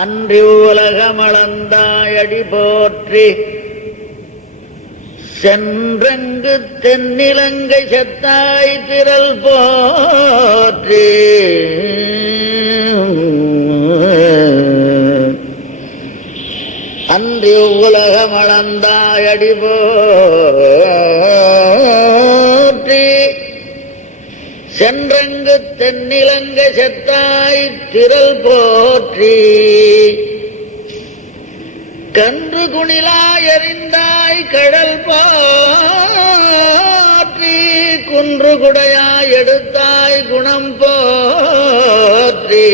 அன்றி உலகமளந்தாயடி போற்றி சென்றங்கு தென்னிலங்கை செத்தாய் திரள் போற்றி அன்றி உலகமளந்தாயடி போற்றி சென்றங்கு தென்னிலங்கை செத்தாய் திரள் போற்றி கன்று குணிலாய் எறிந்தாய் கடல் போற்றி குன்று குடையாய் எடுத்தாய் குணம் போற்றி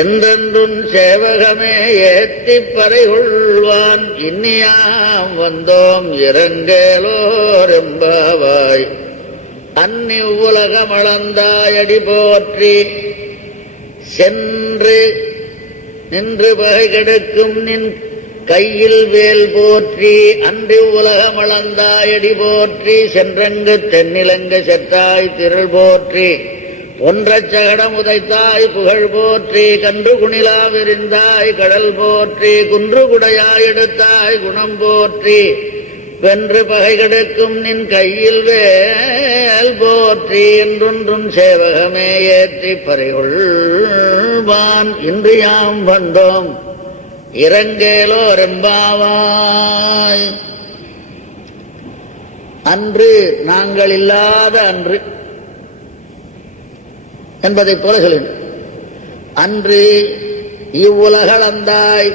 என்றென்றும் சேவகமே ஏத்திப் பறை கொள்வான் இன்னியாம் வந்தோம் இரங்கேலோர் எம்பாவாய் அன்னி உலகமளந்தாயடி போற்றி சென்று நின்று பகை கெடுக்கும் நின் கையில் வேல் போற்றி அன்றி உலகமளந்தாயடி போற்றி சென்றங்கு தென்னிலங்கை செத்தாய் திரள் போற்றி ஒன்றச் சகடம் உதைத்தாய் புகழ் போற்றி கன்று குணிலா விரிந்தாய் கடல் போற்றி குன்று குடையாய் எடுத்தாய் குணம் போற்றி வென்று பகை கெடுக்கும் நின் கையில் வேல் போற்றி என்றொன்றும் சேவகமே ஏற்றி பறைகொள்வான் இன்று யாம் வந்தோம் இரங்கேலோர் எம்பாவாய். அன்று நாங்கள் இல்லாத அன்று என்பதைப் போல சொல்லுங்கள். அன்று இவ்வுலகளந்தாய்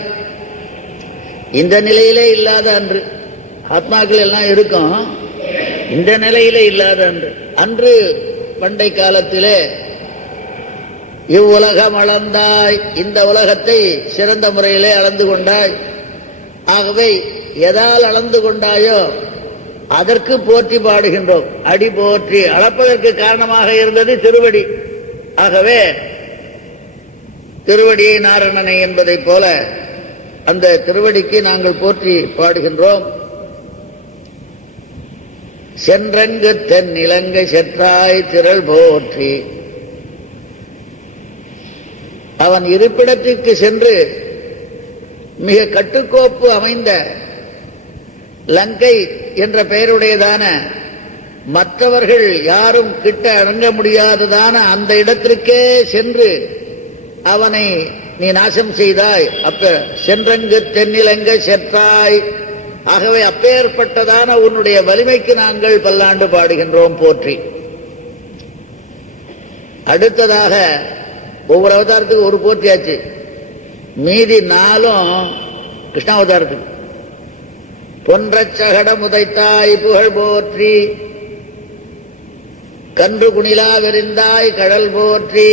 இந்த நிலையிலே இல்லாத அன்று ஆத்மாக்கள் எல்லாம் இருக்கும், இந்த நிலையிலே இல்லாத அன்று. அன்று பண்டை காலத்திலே இவ்வுலகம் அளந்தாய், இந்த உலகத்தை சிறந்த முறையிலே அளந்து கொண்டாய். ஆகவே எதால் அளந்து கொண்டாயோ அதற்கு போற்றி பாடுகின்றோம். அடி போற்றி அளப்பதற்கு காரணமாக இருந்தது திருவடி. ஆகவே திருவடியை நாரணனை என்பதைப் போல அந்த திருவடிக்கு நாங்கள் போற்றி பாடுகின்றோம். சென்றங்கு தென்னிலங்கை செற்றாய் திரள் போற்றி. அவன் இருப்பிடத்திற்கு சென்று மிக கட்டுக்கோப்பு அமைந்த லங்கை என்ற பெயருடையதான மற்றவர்கள் யாரும் கிட்ட அடங்க முடியாததான அந்த இடத்திற்கே சென்று அவனை நீ நாசம் செய்தாய். அப்ப சென்றங்கு தென்னிலங்கை செற்றாய். ஆகவே அப்பேற்பட்டதான உன்னுடைய வலிமைக்கு நாங்கள் பல்லாண்டு பாடுகின்றோம் போற்றி. அடுத்ததாக ஒவ்வொரு அவதாரத்துக்கு ஒரு போற்றியாச்சு. மீதி 4 கிருஷ்ணாவதாரத்துக்கு. பொன்றச் சகடம் உதைத்தாய் புகழ் போற்றி கன்று குணிலா விரிந்தாய் கடல் போற்றி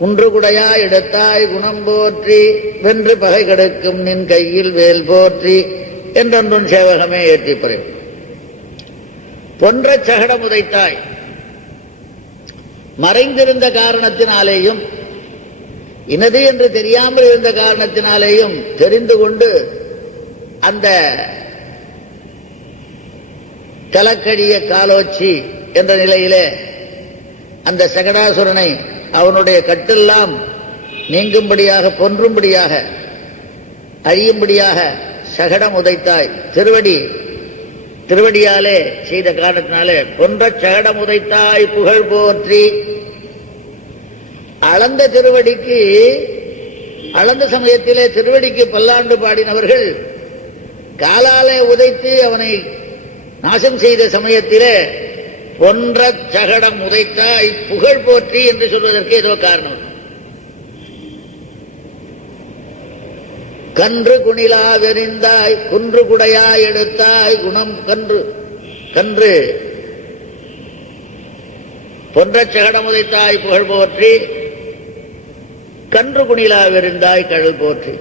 குன்று குடையாய் எடுத்தாய் குணம் போற்றி வென்று பகை கெடுக்கும் நின் கையில் வேல் போற்றி என்றொன்றும் சேவகமே ஏற்றி பறை. பொன்றச் சகடம் உதைத்தாய். மறைந்திருந்த காரணத்தினாலேயும் இனது என்று தெரியாமல் இருந்த காரணத்தினாலேயும் தெரிந்து கொண்டு அந்த கலக்கடிய காலோச்சி என்ற நிலையிலே அந்த சகடாசுரனை அவனுடைய கட்டெல்லாம் நீங்கும்படியாக பொன்றும்படியாக அழியும்படியாக சகடம் உதைத்தாய். திருவடியாலே செய்த காரணத்தினாலே பொன்ற சகடம் உதைத்தாய் புகழ் போற்றி. அளந்த திருவடிக்கு அளந்த சமயத்திலே திருவடிக்கு பல்லாண்டு பாடினவர்கள் காலாலே உதைத்து அவனை நாசம் செய்த சமயத்திலே பொன்ற சகடம் உதைத்தாய் புகழ் போற்றி என்று சொல்வதற்கு ஏதோ காரணம். கன்று குணிலா வெறிந்தாய் குன்று குடையாய் எடுத்தாய் குணம் கன்று பொன்ற சகடம் உதைத்தாய் புகழ் போற்றி கன்று குணிலா வெறிந்தாய் கடல் போற்றி.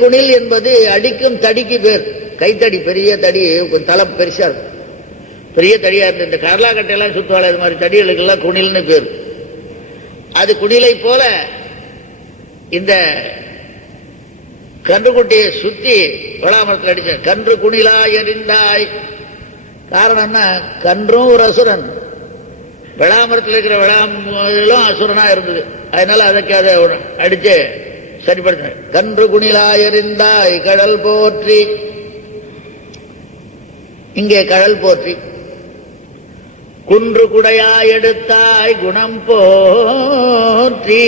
குணில் என்பது அடிக்கும் தடிக்கு பேர். கைத்தடி பெரிய தடி, தளம் பெருசா இருக்கும், பெரிய தடியா இருந்து இந்த கரலா கட்டையெல்லாம் சுத்துவாள், அது மாதிரி தடிகளுக்கெல்லாம் குணில்னு பேர். அது குணிலை போல இந்த கன்றுக்குட்டியை சுத்தி கொலாமரத்தில் அடிச்ச கன்று குணிலா எறிந்தாய். காரணம்னா கன்றும் ஒரு அசுரன், விளாமரத்தில் இருக்கிற விளாமலும் அசுரனா இருந்தது. அதனால அதுக்கு அதை அடிச்சு சரிப்படுத்தின. கன்று குணிலாயறிந்தாய் கடல் போற்றி, இங்கே கடல் போற்றி. குன்று குடையாய் எடுத்தாய் குணம் போற்றி,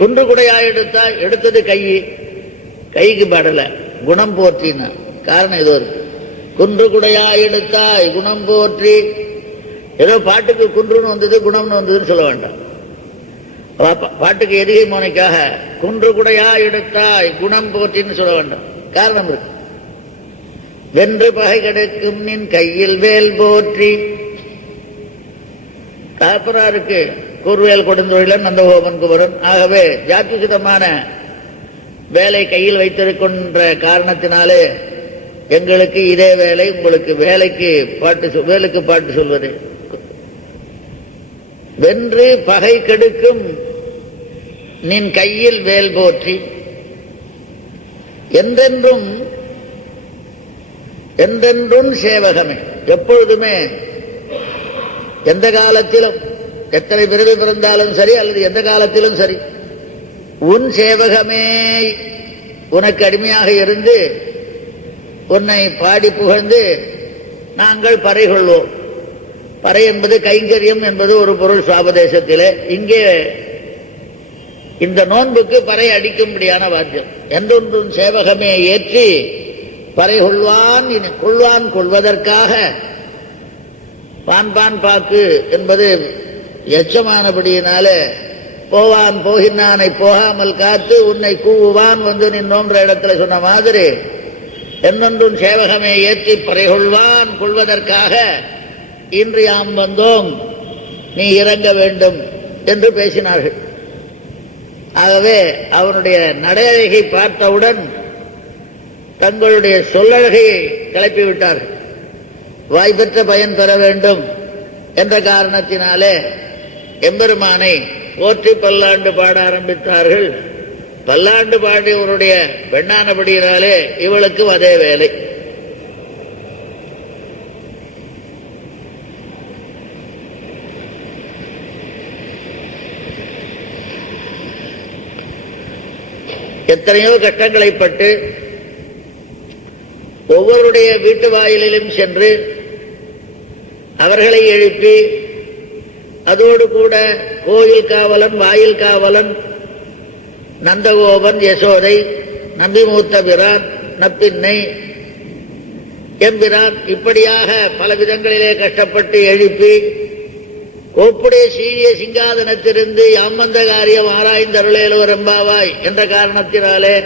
குன்று குடையாய் எடுத்தாய், எடுத்தது கைக்கு பாடல, குணம் போற்றினா காரணம் ஏதோ இருக்கு. குன்று குடையாய் எடுத்தாய் குணம் போற்றி, ஏதோ பாட்டுக்கு குன்றுன்னு வந்தது குணம்னு வந்ததுன்னு சொல்ல வேண்டாம். பாட்டுக்கு எதிகை மோனைக்காக குன்று குடையாய் எடுத்தாய் குணம் போற்றின்னு சொல்ல வேண்டாம், காரணம் இருக்கு. வென்று பகை கிடைக்கும் நின் கையில் வேல் போற்றி, தாப்பராருக்கு கூர்வேல் கொடுந்தொழிலன் நந்தகோபன் குமரன். ஆகவே ஜாத்தியுதமான வேலை கையில் வைத்திருக்கின்ற காரணத்தினாலே எங்களுக்கு இதே வேலை, உங்களுக்கு வேலைக்கு பாட்டு சொல்வது. வென்று பகை கெடுக்கும் நின் கையில் வேல் போற்றி, என்றென்றும் என்றென்றும் சேவகமே, எப்பொழுதுமே எந்த காலத்திலும் எத்தனை பிறவி பிறந்தாலும் சரி அல்லது எந்த காலத்திலும் சரி உன் சேவகமே உனக்கு அடிமையாக இருந்து உன்னை பாடி புகழ்ந்து நாங்கள் பறை கொள்வோம். பறை என்பது கைங்கரியம் என்பது ஒரு பொருள் சுவாபதேசத்திலே. இங்கே இந்த நோன்புக்கு பறை அடிக்கும்படியான வாத்தியம். என்றொன்றும் சேவகமே ஏற்றி பறை கொள்வான் கொள்வதற்காக பான் பாக்கு என்பது எச்சமானபடியினால போவான் போகினானை போகாமல் காத்து உன்னை கூவுவான் வந்து நின் நோன்ற இடத்துல சொன்ன மாதிரி என்னொன்றும் சேவகமே ஏற்றி பறைகொள்வான் கொள்வதற்காக இன்று யாம் வந்தோம், நீ இறங்க வேண்டும் என்று பேசினார்கள். ஆகவே அவனுடைய நடையழகை பார்த்தவுடன் தங்களுடைய சொல்லழகையை கிளப்பிவிட்டார்கள். வாய்ப்பெற்ற பயன் பெற வேண்டும் என்ற காரணத்தினாலே எம்பெருமானை போற்றி பல்லாண்டு பாட ஆரம்பித்தார்கள். பல்லாண்டு பாடியவருடைய பெண்ணானபடியினாலே இவளுக்கும் அதே வேலை. எத்தனையோ கஷ்டங்களைப்பட்டு ஒவ்வொருடைய வீட்டு வாயிலிலும் சென்று அவர்களை எழுப்பி அதோடு கூட கோயில் காவலன் வாயில் காவலன் நந்தகோபன் யசோதை நம்பி மூத்த பிரான் நப்பின்னை எம்பிரான் இப்படியாக பல விதங்களிலே கஷ்டப்பட்டு எழுப்பி கோப்புடைய சீரிய சிங்காதனத்திலிருந்து யாமந்த காரியம் ஆராய்ந்தருளேலோர் எம்பாவாய் என்ற காரணத்தினாலே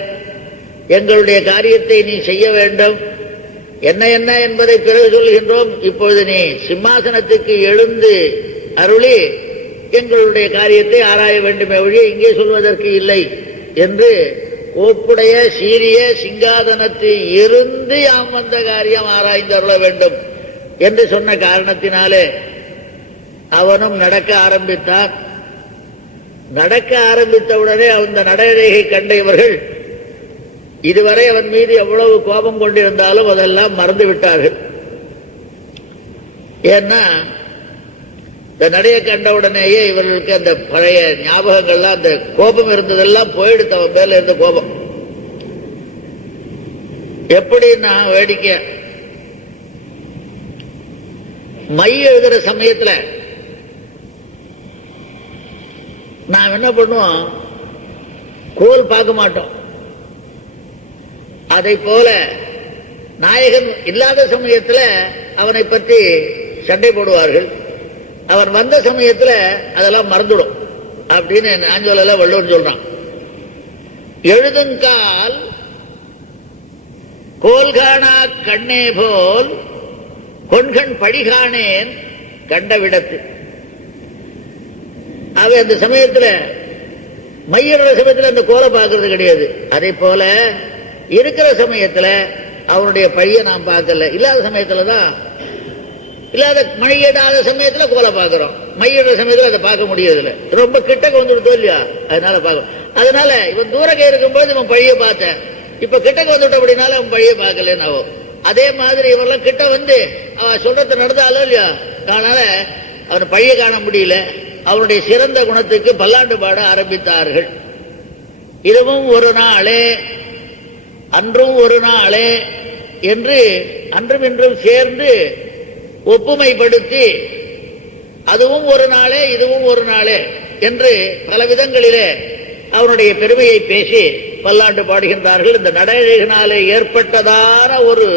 எங்களுடைய காரியத்தை நீ செய்ய வேண்டும், என்ன என்ன என்பதை பிறகு சொல்கின்றோம், இப்பொழுது நீ சிம்மாசனத்துக்கு எழுந்து அருளி எங்களுடைய காரியத்தை ஆராய வேண்டுமே ஒழிய இங்கே சொல்வதற்கு இல்லை என்று கோப்புடைய சீரிய சிங்காதனத்தில் இருந்து யாம் வந்த காரியம் ஆராய்ந்து அருள வேண்டும் என்று சொன்ன காரணத்தினாலே அவனும் நடக்க ஆரம்பித்தான். நடக்க ஆரம்பித்தவுடனே அந்த நடையழகை கண்ட இவர்கள் இதுவரை அவன் மீது எவ்வளவு கோபம் கொண்டிருந்தாலும் அதெல்லாம் மறந்து விட்டார்கள். ஏன்னா இந்த நடைய கண்டவுடனேயே இவர்களுக்கு அந்த பழைய ஞாபகங்கள்லாம், அந்த கோபம் இருந்ததெல்லாம் போயிடுத்து, அவன் மேல இருந்த கோபம். எப்படின்னா வேடிக்கை, மை எழுதுற சமயத்துல நாம் என்ன பண்ணுவோம், கோல் பார்க்க மாட்டோம். அதை போல நாயகன் இல்லாத சமயத்துல அவனை பற்றி சண்டை போடுவார்கள், அவன் வந்த சமயத்துல அதெல்லாம் மறந்துடும் அப்படின்னு ஆஞ்சோல வள்ளுவன் சொல்றான். எழுதுங்கால் கோல்கானா கண்ணே போல் கொண்கண் படிகானேன் கண்ட விடத்து. அவன் அந்த சமயத்துல மையிற சமயத்துல அந்த கோலை பார்க்கறது கிடையாது. அதே போல இருக்கிற சமயத்துல அவனுடைய பழிய நாம் பார்க்கல, இல்லாத சமயத்துலதான், இல்லாத மழையிடாத சமயத்துல கோலை பார்க்கிறோம், மையிடுற சமயத்துல அதை பார்க்க முடியறதில்ல, ரொம்ப கிட்டக்கு வந்துடுதோ இல்லையா, அதனால பார்க்கணும். அதனால இவன் தூரக்க இருக்கும்போது இவன் பழிய பார்த்தேன், இப்ப கிட்டக்கு வந்துட்ட அப்படின்னால அவன் பழிய பார்க்கலன்னு ஆகும். அதே மாதிரி இவெல்லாம் கிட்ட வந்து அவன் சொல்றத நடந்தாலும் இல்லையா, அதனால அவன் பழிய காண முடியல. அவனுடைய சிறந்த குணத்துக்கு பல்லாண்டு பாட ஆரம்பித்தார்கள். இதுவும் ஒரு நாளே, அன்றும் ஒரு நாளே என்று அன்றும் இன்றும் சேர்ந்து ஒப்புமைப்படுத்தி அதுவும் ஒரு நாளே இதுவும் ஒரு நாளே என்று பல விதங்களிலே அவனுடைய பெருமையை பேசி பல்லாண்டு பாடுகின்றார்கள். இந்த நடனத்தினாலே ஏற்பட்டதான ஒரு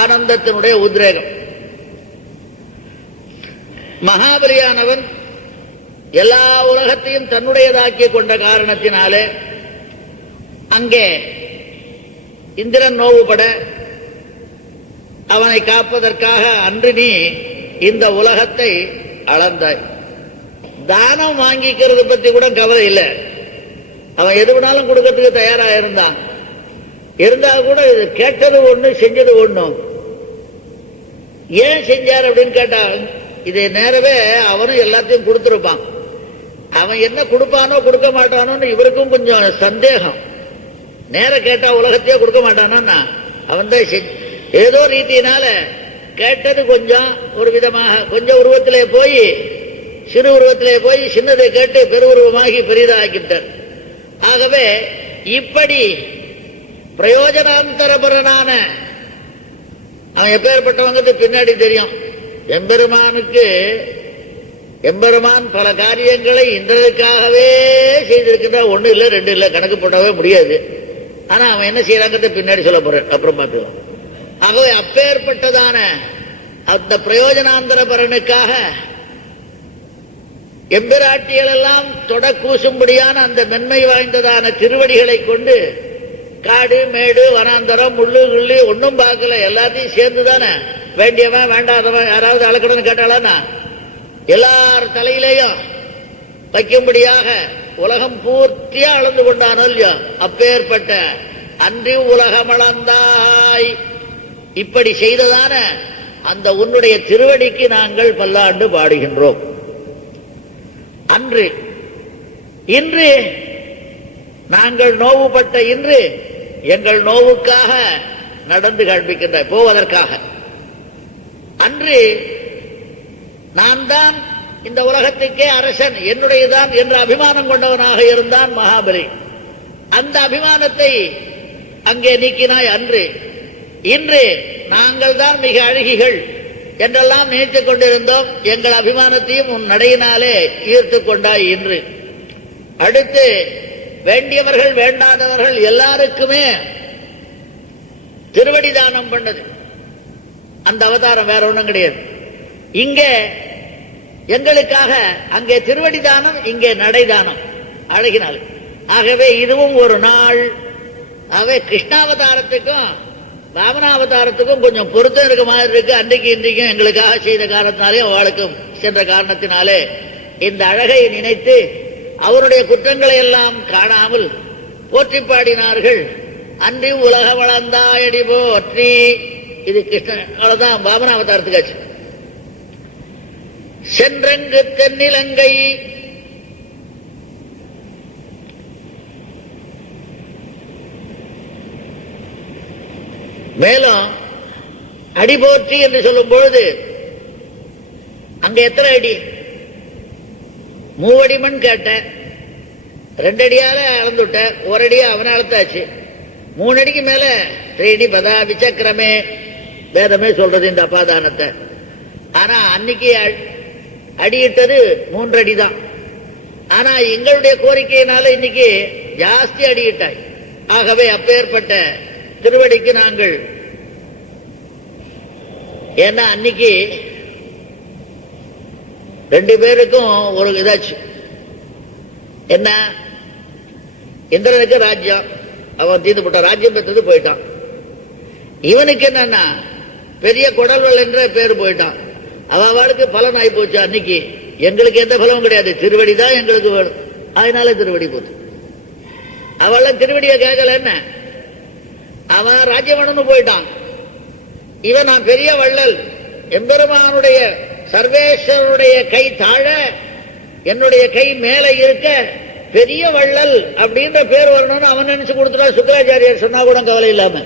ஆனந்தத்தினுடைய உத்ரேகம். மகாபலியானவன் எல்லா உலகத்தையும் தன்னுடையதாக்கி கொண்ட காரணத்தினாலே அங்கே இந்திரன் நோவுபட அவனை காப்பதற்காக அன்று நீ இந்த உலகத்தை அளந்தாய். தானம் வாங்கிக்கிறது பத்தி கூட கவலை இல்லை. அவன் எது வேணாலும் கொடுக்கறதுக்கு தயாராக இருந்தான். இருந்தா கூட இது கேட்டது ஒண்ணு செஞ்சது ஒண்ணு. ஏன் செஞ்சார் அப்படின்னு கேட்டா, இது நேரவே அவனும் எல்லாத்தையும் கொடுத்திருப்பான். அவன் என்ன கொடுப்பானோ கொடுக்க மாட்டானோன்னு இவருக்கும் கொஞ்சம் சந்தேகம். நேர கேட்டா உலகத்தையே கொடுக்க மாட்டானா? அவன் தான் ஏதோ ரீதியினால கேட்டது கொஞ்சம் ஒரு விதமாக கொஞ்சம் உருவத்திலே போய் சிறு உருவத்திலே போய் சின்னதை கேட்டு பெருவுருவமாகி பெரிதாக்கிட்டார். ஆகவே இப்படி பிரயோஜனாந்தரபரனான அவன் எப்பேற்பட்டவங்கிறது பின்னாடி தெரியும். எம்பெருமான் பல காரியங்களை இந்திரனுக்காகவே செய்திருக்கின்ற ஒண்ணு இல்லை ரெண்டு இல்லை கணக்கு போட்டவே முடியாது. ஆனா அவன் என்ன செய்யறாங்கிறத பின்னாடி சொல்ல போறேன், அப்புறம் பார்த்துக்கலாம். ஆகவே அப்பேற்பட்டதான அந்த பிரயோஜனாந்தரபரனுக்காக எம்பிராட்டிகள் எல்லாம் தொட கூசும்படியான அந்த மென்மை வாய்ந்ததான திருவடிகளை கொண்டு காடு மேடு வனாந்தரம் முள்ளு குள்ளி ஒன்னும் பார்க்கல, எல்லாத்தையும் சேர்ந்துதானே வேண்டியவன் வேண்டாதவன் யாராவது அளக்கணும்னு கேட்டாளா எல்லார் தலையிலையும் வைக்கும்படியாக உலகம் பூர்த்தியா அளந்து கொண்டானோ இல்லையோ, அப்பேற்பட்ட அன்றி உலகம் அளந்தாய் இப்படி செய்ததான அந்த உன்னுடைய திருவடிக்கு நாங்கள் பல்லாண்டு பாடுகின்றோம். அன்று இன்று நாங்கள் நோவுபட்ட இன்று எங்கள் நோவுக்காக நடந்து காண்பிக்கின்ற போவதற்காக அன்று நான் தான் இந்த உலகத்துக்கே அரசன் என்னுடையதான் என்ற அபிமானம் கொண்டவனாக இருந்தான் மகாபலி. அந்த அபிமானத்தை அங்கே நீக்கினாய் அன்று. இன்று நாங்கள் தான் மிக அழகிகள் என்றெல்லாம் நினைத்துக் கொண்டிருந்தோம். எங்கள் அபிமானத்தையும் உன் நடையினாலே ஈர்த்து கொண்டாய் இன்று. அடுத்து வேண்டியவர்கள் வேண்டாதவர்கள் எல்லாருக்குமே திருவடி தானம் பண்ணது அந்த அவதாரம், வேற ஒண்ணும் கிடையாது. இங்கே எங்களுக்காக அங்கே திருவடி தானம், இங்கே நடைதானம் அழகினால். ஆகவே இதுவும் ஒரு நாள். ஆகவே கிருஷ்ணாவதாரத்துக்கும் ராமனாவதாரத்துக்கும் கொஞ்சம் பொருத்தம் இருக்க மாதிரி இருக்கு. அன்றைக்கு இன்றைக்கும் எங்களுக்காக செய்த காரணத்தினாலே அவளுக்கும் சென்ற காரணத்தினாலே இந்த அழகை நினைத்து அவருடைய குற்றங்களை எல்லாம் காணாமல் போற்றி பாடினார்கள். அன்றி உலக வளர்ந்தாயடி போற்றி. இது கிருஷ்ணன் அவ்வளவுதான் வாமனாவதாரத்துக்காச்சு. சென்றங்கு தென்னிலங்கை மேலும் அடி போற்றி என்று சொல்லும் பொழுது அங்க எத்தனை அடி? 3 அடி மண் கேட்ட, 2 அடியால அளந்துட்ட, 1 அடியா அவனை அளத்தாச்சு. 3 அடிக்கு மேல திரேணி பதா விசக்கிரமே வேதமே சொல்றது இந்த அபாதானத்தை. ஆனா அன்னைக்கு அடியிட்டது 3 அடி தான். ஆனா எங்களுடைய கோரிக்கையினால இன்னைக்கு ஜாஸ்தி அடியிட்டாய். ஆகவே அப்பேற்பட்ட திருவடிக்கு நாங்கள், ஏன்னா அன்னைக்கு 2 பேருக்கும் ஒரு இதாச்சு. என்ன? இந்திரனுக்கு ராஜ்யம், அவன் தீர்ந்து போட்டான், ராஜ்யம் பெற்றது போயிட்டான். இவனுக்கு என்னன்னா பெரிய குடல்வள் என்ற பேர் போயிட்டான். அவளுக்கு பலன் ஆகி போச்சு. அன்னைக்கு எங்களுக்கு எந்த பலமும் கிடையாது, திருவடி தான் எங்களுக்கு வேணும். அதனால திருவடி போச்சு. அவள திருவடியை கேட்கல. என்ன? அவன் ராஜ்யவனு போயிட்டான். இவன் நான் பெரிய வள்ளல், எம்பெருமானுடைய சர்வேஸ்வருடைய கை தாழ என்னுடைய கை மேல இருக்க பெரிய வள்ளல் அப்படின்ற பேர் வரணும்னு அவன் நினைச்சு கொடுத்துட்டா. சுக்கராச்சாரியர் சொன்னா கூட கவலை இல்லாம.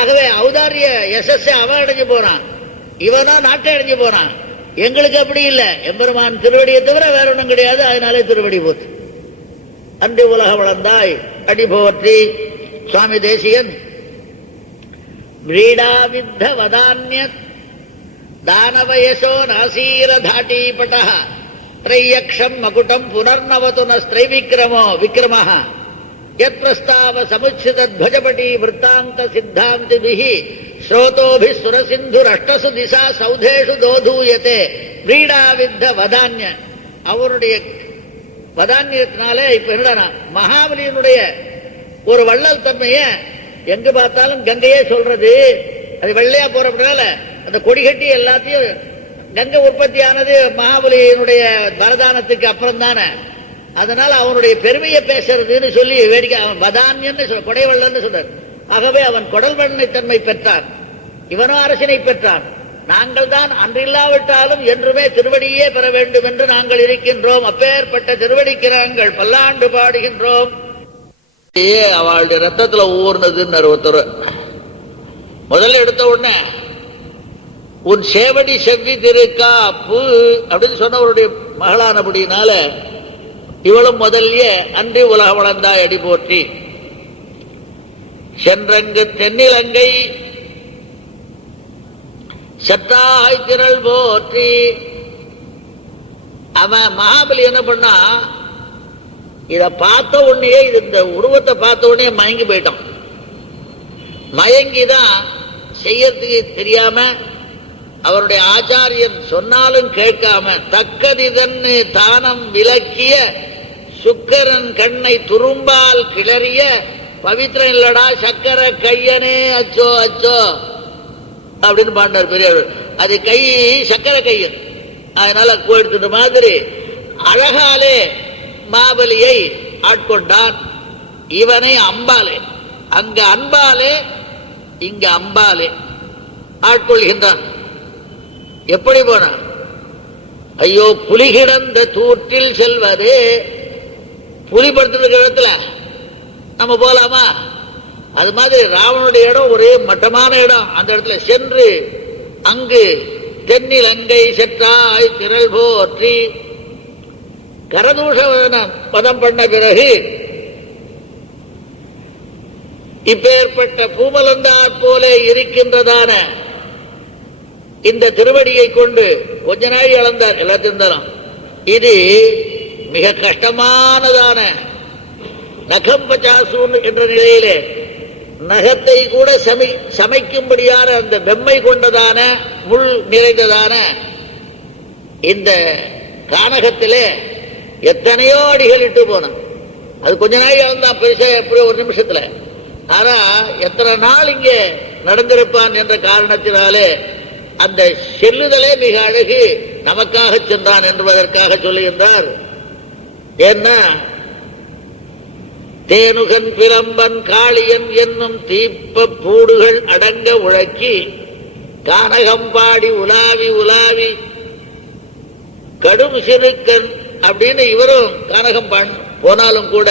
ஆகவே ஔதாரிய எஸ்எஸ் அவன் அடைஞ்சு போறான், இவனா நாட்டை அடைஞ்சு போறான். எங்களுக்கு அப்படி இல்லை. எம்பெருமான் திருவடியை தவிர வேற ஒன்றும் கிடையாது. அதனாலே திருவடி போற்றி. அன்றி உலக வளர்ந்தாய் அடி போற்றி. சுவாமி தேசிகன் விரீடாவித்த வதான்ய தானவயசோ நாசீர தாட்டீபட த்ரையக்ஷம் மகுடம் புனர்நவது நஸ்திரைவிக்ரமோ விக்ரமः யத் பிரஸ்தாவ சமுச்சித த்வஜபடி விருத்தாந்த சித்தாந்திபிஹி ஸ்ரோதோபிஸ் சுரசிந்துரஷ்டசு திசா சௌதேஷு தோதூயதே. விரீடாவித்த வதான்ய, அவருடைய வதான்யத்தினாலே இப்ப என்னடா மகாபலியினுடைய ஒரு வள்ளல் தன்மைய எங்க பார்த்தாலும் கங்கையே சொல்றது. அது வெள்ளையா போறப்பனால அந்த கொடிகட்டி எல்லாத்தையும் கங்கை உற்பத்தியானது மகாபலியினுடைய வரதானத்துக்கு அப்புறம் தானே. அதனால அவனுடைய பெருமையை பேசுறதுன்னு சொல்லி வேடிக்கை அவன் வதான்யன்னு கொடை வள்ளல்னு சொல்றார். ஆகவே அவன் கொடல் வண்ணை தன்மை பெற்றான், இவனோ அரசினை பெற்றான். நாங்கள் தான் அன்றில்லாவிட்டாலும் என்றுமே திருவடியே பெற வேண்டும் என்று நாங்கள் இருக்கின்றோம். அப்பேற்பட்ட திருவடிக்கு நாங்கள் பல்லாண்டு பாடுகின்றோம். அவளுடைய ரத்தத்துல ஊர்னதுன்னு ஒருத்தர் முதல்ல எடுத்த உடனே உன் சேவடி செவ்வி திருக்காப்பு அப்படின்னு சொன்னவருடைய மகளானபடினால இவளும் முதல்ல அன்றி உலக வளர்ந்தாய் அடி போற்றி. சென்றங்கு தென்னிலங்கை சத்தாய் திரள் போற்றி. அவன் மகாபலி என்ன பண்ணா, இத பார்த்த உடனே இந்த உருவத்தை பார்த்த உடனே மயங்கி போயிட்டான். மயங்கிதான் செய்யறதுக்கு தெரியாம அவருடைய ஆச்சாரியன் சொன்னாலும் கேட்காம தக்கதிதன்னு தானம் விலக்கிய சுக்கரன் கண்ணை துரும்பால் கிளறிய பவித்திரம் இல்லடா சக்கர கையனே அச்சோ அச்சோ அப்படின்னு பாண்டார் பெரியவர். அது கை சக்கர கையன், அதனால எடுத்துட்ட மாதிரி அழகாலே மாபலியை ஆட்கொண்டான். இவனை அம்பாலே, அங்க அன்பாலே இங்க அம்பாலே ஆட்கொள்கின்றான். எப்படி போனான்? ஐயோ புலி கிடந்த தூற்றில் செல்வது. புலி படுத்துருக்கிற இடத்துல நம்ம போலாமா? அது மாதிரி ராவனுடைய இடம் ஒரே மட்டமான இடம். அந்த இடத்துல சென்று அங்கு தென்னிலங்கை செற்றாய் திரள் போற்றி கரதூஷ பதம் பண்ண பிறகு இப்பேற்பட்ட பூமலந்தாற் போல இருக்கின்றதான இந்த திருவடியை கொண்டு கொஞ்ச நாள் இழந்தார் எல்லாத்தையும் தரும். இது மிக கஷ்டமானதான நகம்பச்சாசூன் என்ற நிலையிலே நகத்தை கூட சமைக்கும்படியான அந்த வெம்மை கொண்டதான முள் நிறைந்ததான இந்த கானகத்திலே எத்தனையோ அடிகள் இட்டு போன. அது கொஞ்ச நாள் இழந்தான் பெருசா எப்படி ஒரு நிமிஷத்துல. ஆனா எத்தனை நாள் இங்கே நடந்திருப்பான் என்ற காரணத்தினாலே அந்த செல்லுதலே மிக அழகு. நமக்காக சென்றான் என்பதற்காக சொல்லுகின்றார். ஏன்னா தேனுகன் பிரம்பன் காளியன் என்னும் தீப்ப பூடுகள் அடங்க உழக்கி கானகம் பாடி உலாவி உலாவி கடும் சிறுக்கன் அப்படின்னு இவரும் கானகம் போனாலும் கூட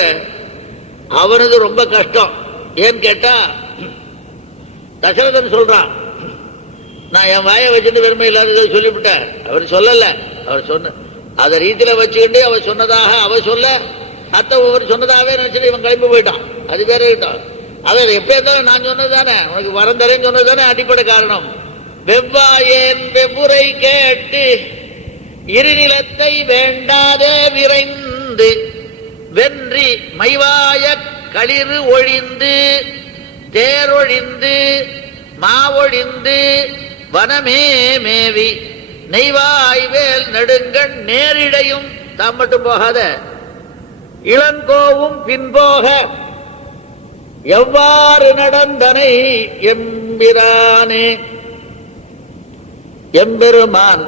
அவனது ரொம்ப கஷ்டம். ஏன்னு கேட்டா தசரதன் சொல்றான், நான் என் வாயை வச்சுட்டு பெருமை இல்லாத சொல்லிவிட்டேன். அவர் சொல்லல, அவர் சொன்ன அத ரீதியில வச்சுக்கிட்டு அவர் சொன்னதாக அவர் சொல்ல அத்த ஒவ்வொரு சொன்னதாகவே நினைச்சிட்டு இவன் கிளம்பி போயிட்டான். அது வேற கிட்டான். அவர் எப்ப இருந்தாலும் நான் சொன்னதுதானே, உனக்கு வரம் தரேன்னு சொன்னதுதானே அடிப்படை காரணம். வெவ்வாயேன் வெவ்வுரை கேட்டு இருநிலத்தை வேண்டாதே விரைந்து வென்றி மைவாய களிறு ஒழிந்து தேரொழிந்து மாவொழிந்து வனமே மேவி நெய்வாய்வேல் நெடுங்கண் நேரிடையும் தாம் மட்டும் போகாத இளங்கோவும் பின்போக எவ்வாறு நடந்தனை எம்பிரானே எம்பெருமான்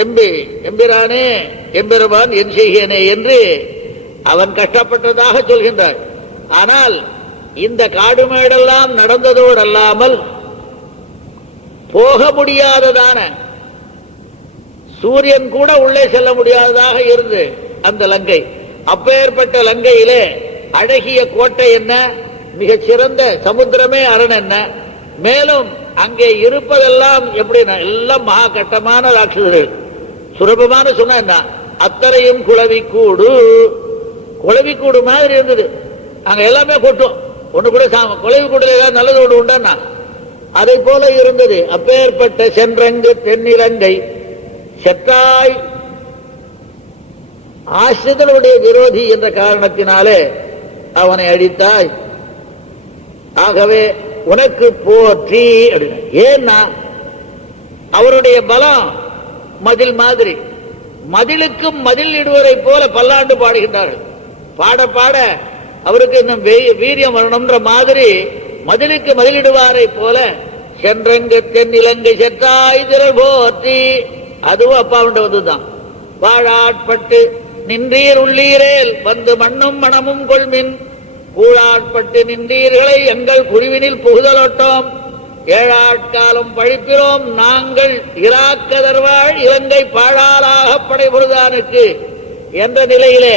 எம்பிரானே எம்பெருமான் என் செய்கனே என்று அவன் கஷ்டப்பட்டதாக சொல்கின்றார். ஆனால் இந்த காடுமேடெல்லாம் நடந்ததோடு அல்லாமல் போக முடியாததான சூரியன் கூட உள்ளே செல்ல முடியாததாக இருந்து அந்த லங்கை, அப்பேற்பட்ட லங்கையிலே அழகிய கோட்டை என்ன, மிகச் சிறந்த சமுத்திரமே அரண் என்ன, மேலும் அங்கே இருப்பதெல்லாம் எப்படி எல்லாம் மகா கட்டமான ராட்சசர்கள். சுலபமான சொன்னா என்ன, அத்தரையும் குளவிக்கூடு, குளவிக்கூடு மாதிரி இருந்தது. அங்க எல்லாமே கொட்டும், ஒண்ணு கூட குளவிக்கூடுல ஏதாவது நல்லது ஒண்ணு உண்டான்னா அதை போல இருந்தது. அப்பேற்பட்ட சென்றங்கு தென்னிலங்கை செற்றாய், ஆசிரியர்களுடைய விரோதி என்ற காரணத்தினாலே அவனை அடித்தாய். ஆகவே உனக்கு போற்றி. ஏன்னா அவருடைய பலம் மதில் மாதிரி, மதிலுக்கும் மதில் இடுவரை போல பல்லாண்டு பாடுகின்றார்கள். பாட பாட அவருக்கு இன்னும் வீரியம் வரணும்ன்ற மாதிரி மதிலுக்கு மதிலிடுவாரை போல சென்றங்கு தென்னிலங்கை செற்றாய் திரள் போற்றி. அதுவும் அப்பாவுண்ட வந்துதான். வாழாட்பட்டு நின்றீர் உள்ளீரேல் வந்து மண்ணும் மணமும் கொள்மின், கூழாட்பட்டு நின்றீர்களை எங்கள் குருவினில் புகுதலோட்டோம், ஏழாட்காலம் பழிப்பிறோம் நாங்கள் இராக்கதர்வாள் இலங்கை பாழாளாக படைபொழுதானுக்கு என்ற நிலையிலே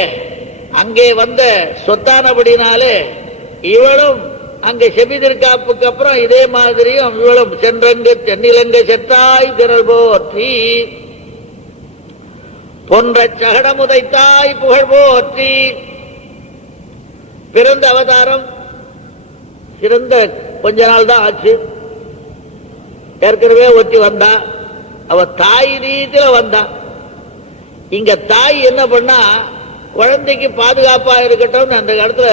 அங்கே வந்த சொத்தானபடினாலே இவளும் அங்கே செபிதிர்காப்புக்கு அப்புறம் இதே மாதிரியும் இவளும் சென்றங்கு தென்னிலங்கை செற்றாய் திரள் போற்றி, பொன்ற சகடமுதைத்தாய் புகழ் போற்றி. பிறந்த அவதாரம் சிறந்த கொஞ்ச நாள் தான் ஆச்சு. ஏற்கனவே ஒத்தி வந்தா, அவ தாய் ரீதியில வந்தா. இங்க தாய் என்ன பண்ணா, குழந்தைக்கு பாதுகாப்பா இருக்கட்டும் அந்த இடத்துல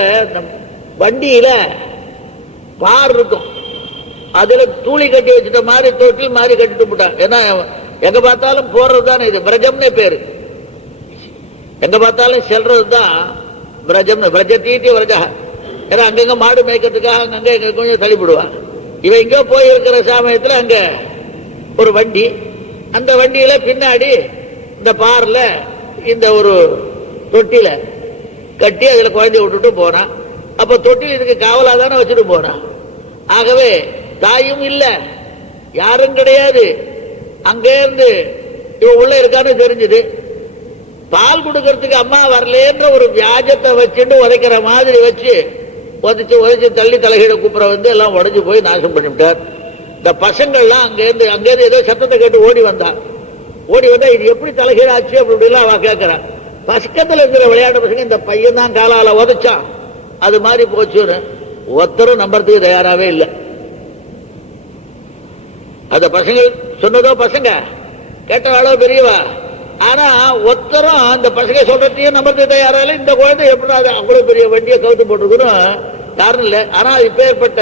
வண்டியில பார் இருக்கும், அதுல தூளி கட்டி வச்சுட்ட மாதிரி தொட்டில் மாதிரி கட்டிட்டு போட்டான். ஏன்னா எங்க பார்த்தாலும் போறதுதான் இது பிரஜம்னே பேரு, எங்க பார்த்தாலும் செல்றதுதான் பிரஜம். பிரஜ தீட்டி பிரஜா, ஏன்னா அங்கங்க மாடு மேய்க்கிறதுக்காக அங்கங்க எங்க கொஞ்சம் தள்ளிவிடுவான். இவன் இங்க போய் இருக்கிற சமயத்துல அங்க ஒரு வண்டி, அந்த வண்டியில பின்னாடி இந்த பார்ல இந்த ஒரு தொட்டில கட்டி அதுல குழந்தைய விட்டுட்டு போனான். அப்ப தொட்டில் இதுக்கு காவலா தானே வச்சுட்டு போனான். ஆகவே தாயும் இல்ல, யாரும் கிடையாது. அங்கே இருந்து இவன் உள்ள இருக்கான்னு தெரிஞ்சது. பால் கொடுக்கறதுக்கு அம்மா வரலன்ற ஒரு வியாஜத்தை வச்சுட்டு உதைக்கிற மாதிரி வச்சு உதைச்சு தள்ளி தலைகீழ கூப்பிட வந்து எல்லாம் உடைஞ்சு போய் நாசம் பண்ணிவிட்டார். இந்த பசங்கள்லாம் அங்கேருந்து ஏதோ சத்தத்தை கேட்டு ஓடி வந்தா இது எப்படி தலைகீழாச்சு அப்படிலாம் அவ கேட்கிறான். பக்கத்துல இருக்கிற விளையாட்டு பசங்க இந்த பையன் தான் காலால உதைச்சான், அது மாதிரி போச்சுன்னு ஒருத்தரும் நம்புறதுக்கு தயாராகவே இல்லை. அந்த பசங்க சொன்னதோ பசங்க, கேட்டவாளோ பெரியவா. ஆனா ஒருத்தரும் அந்த பசங்க சொல்றதையும் நம்புறதுக்கு தயாராக இந்த குழந்தை எப்படி அவ்வளவு பெரிய வண்டியை கவுத்து போட்டுக்கணும் காரணம் இல்லை. ஆனா இப்பேற்பட்ட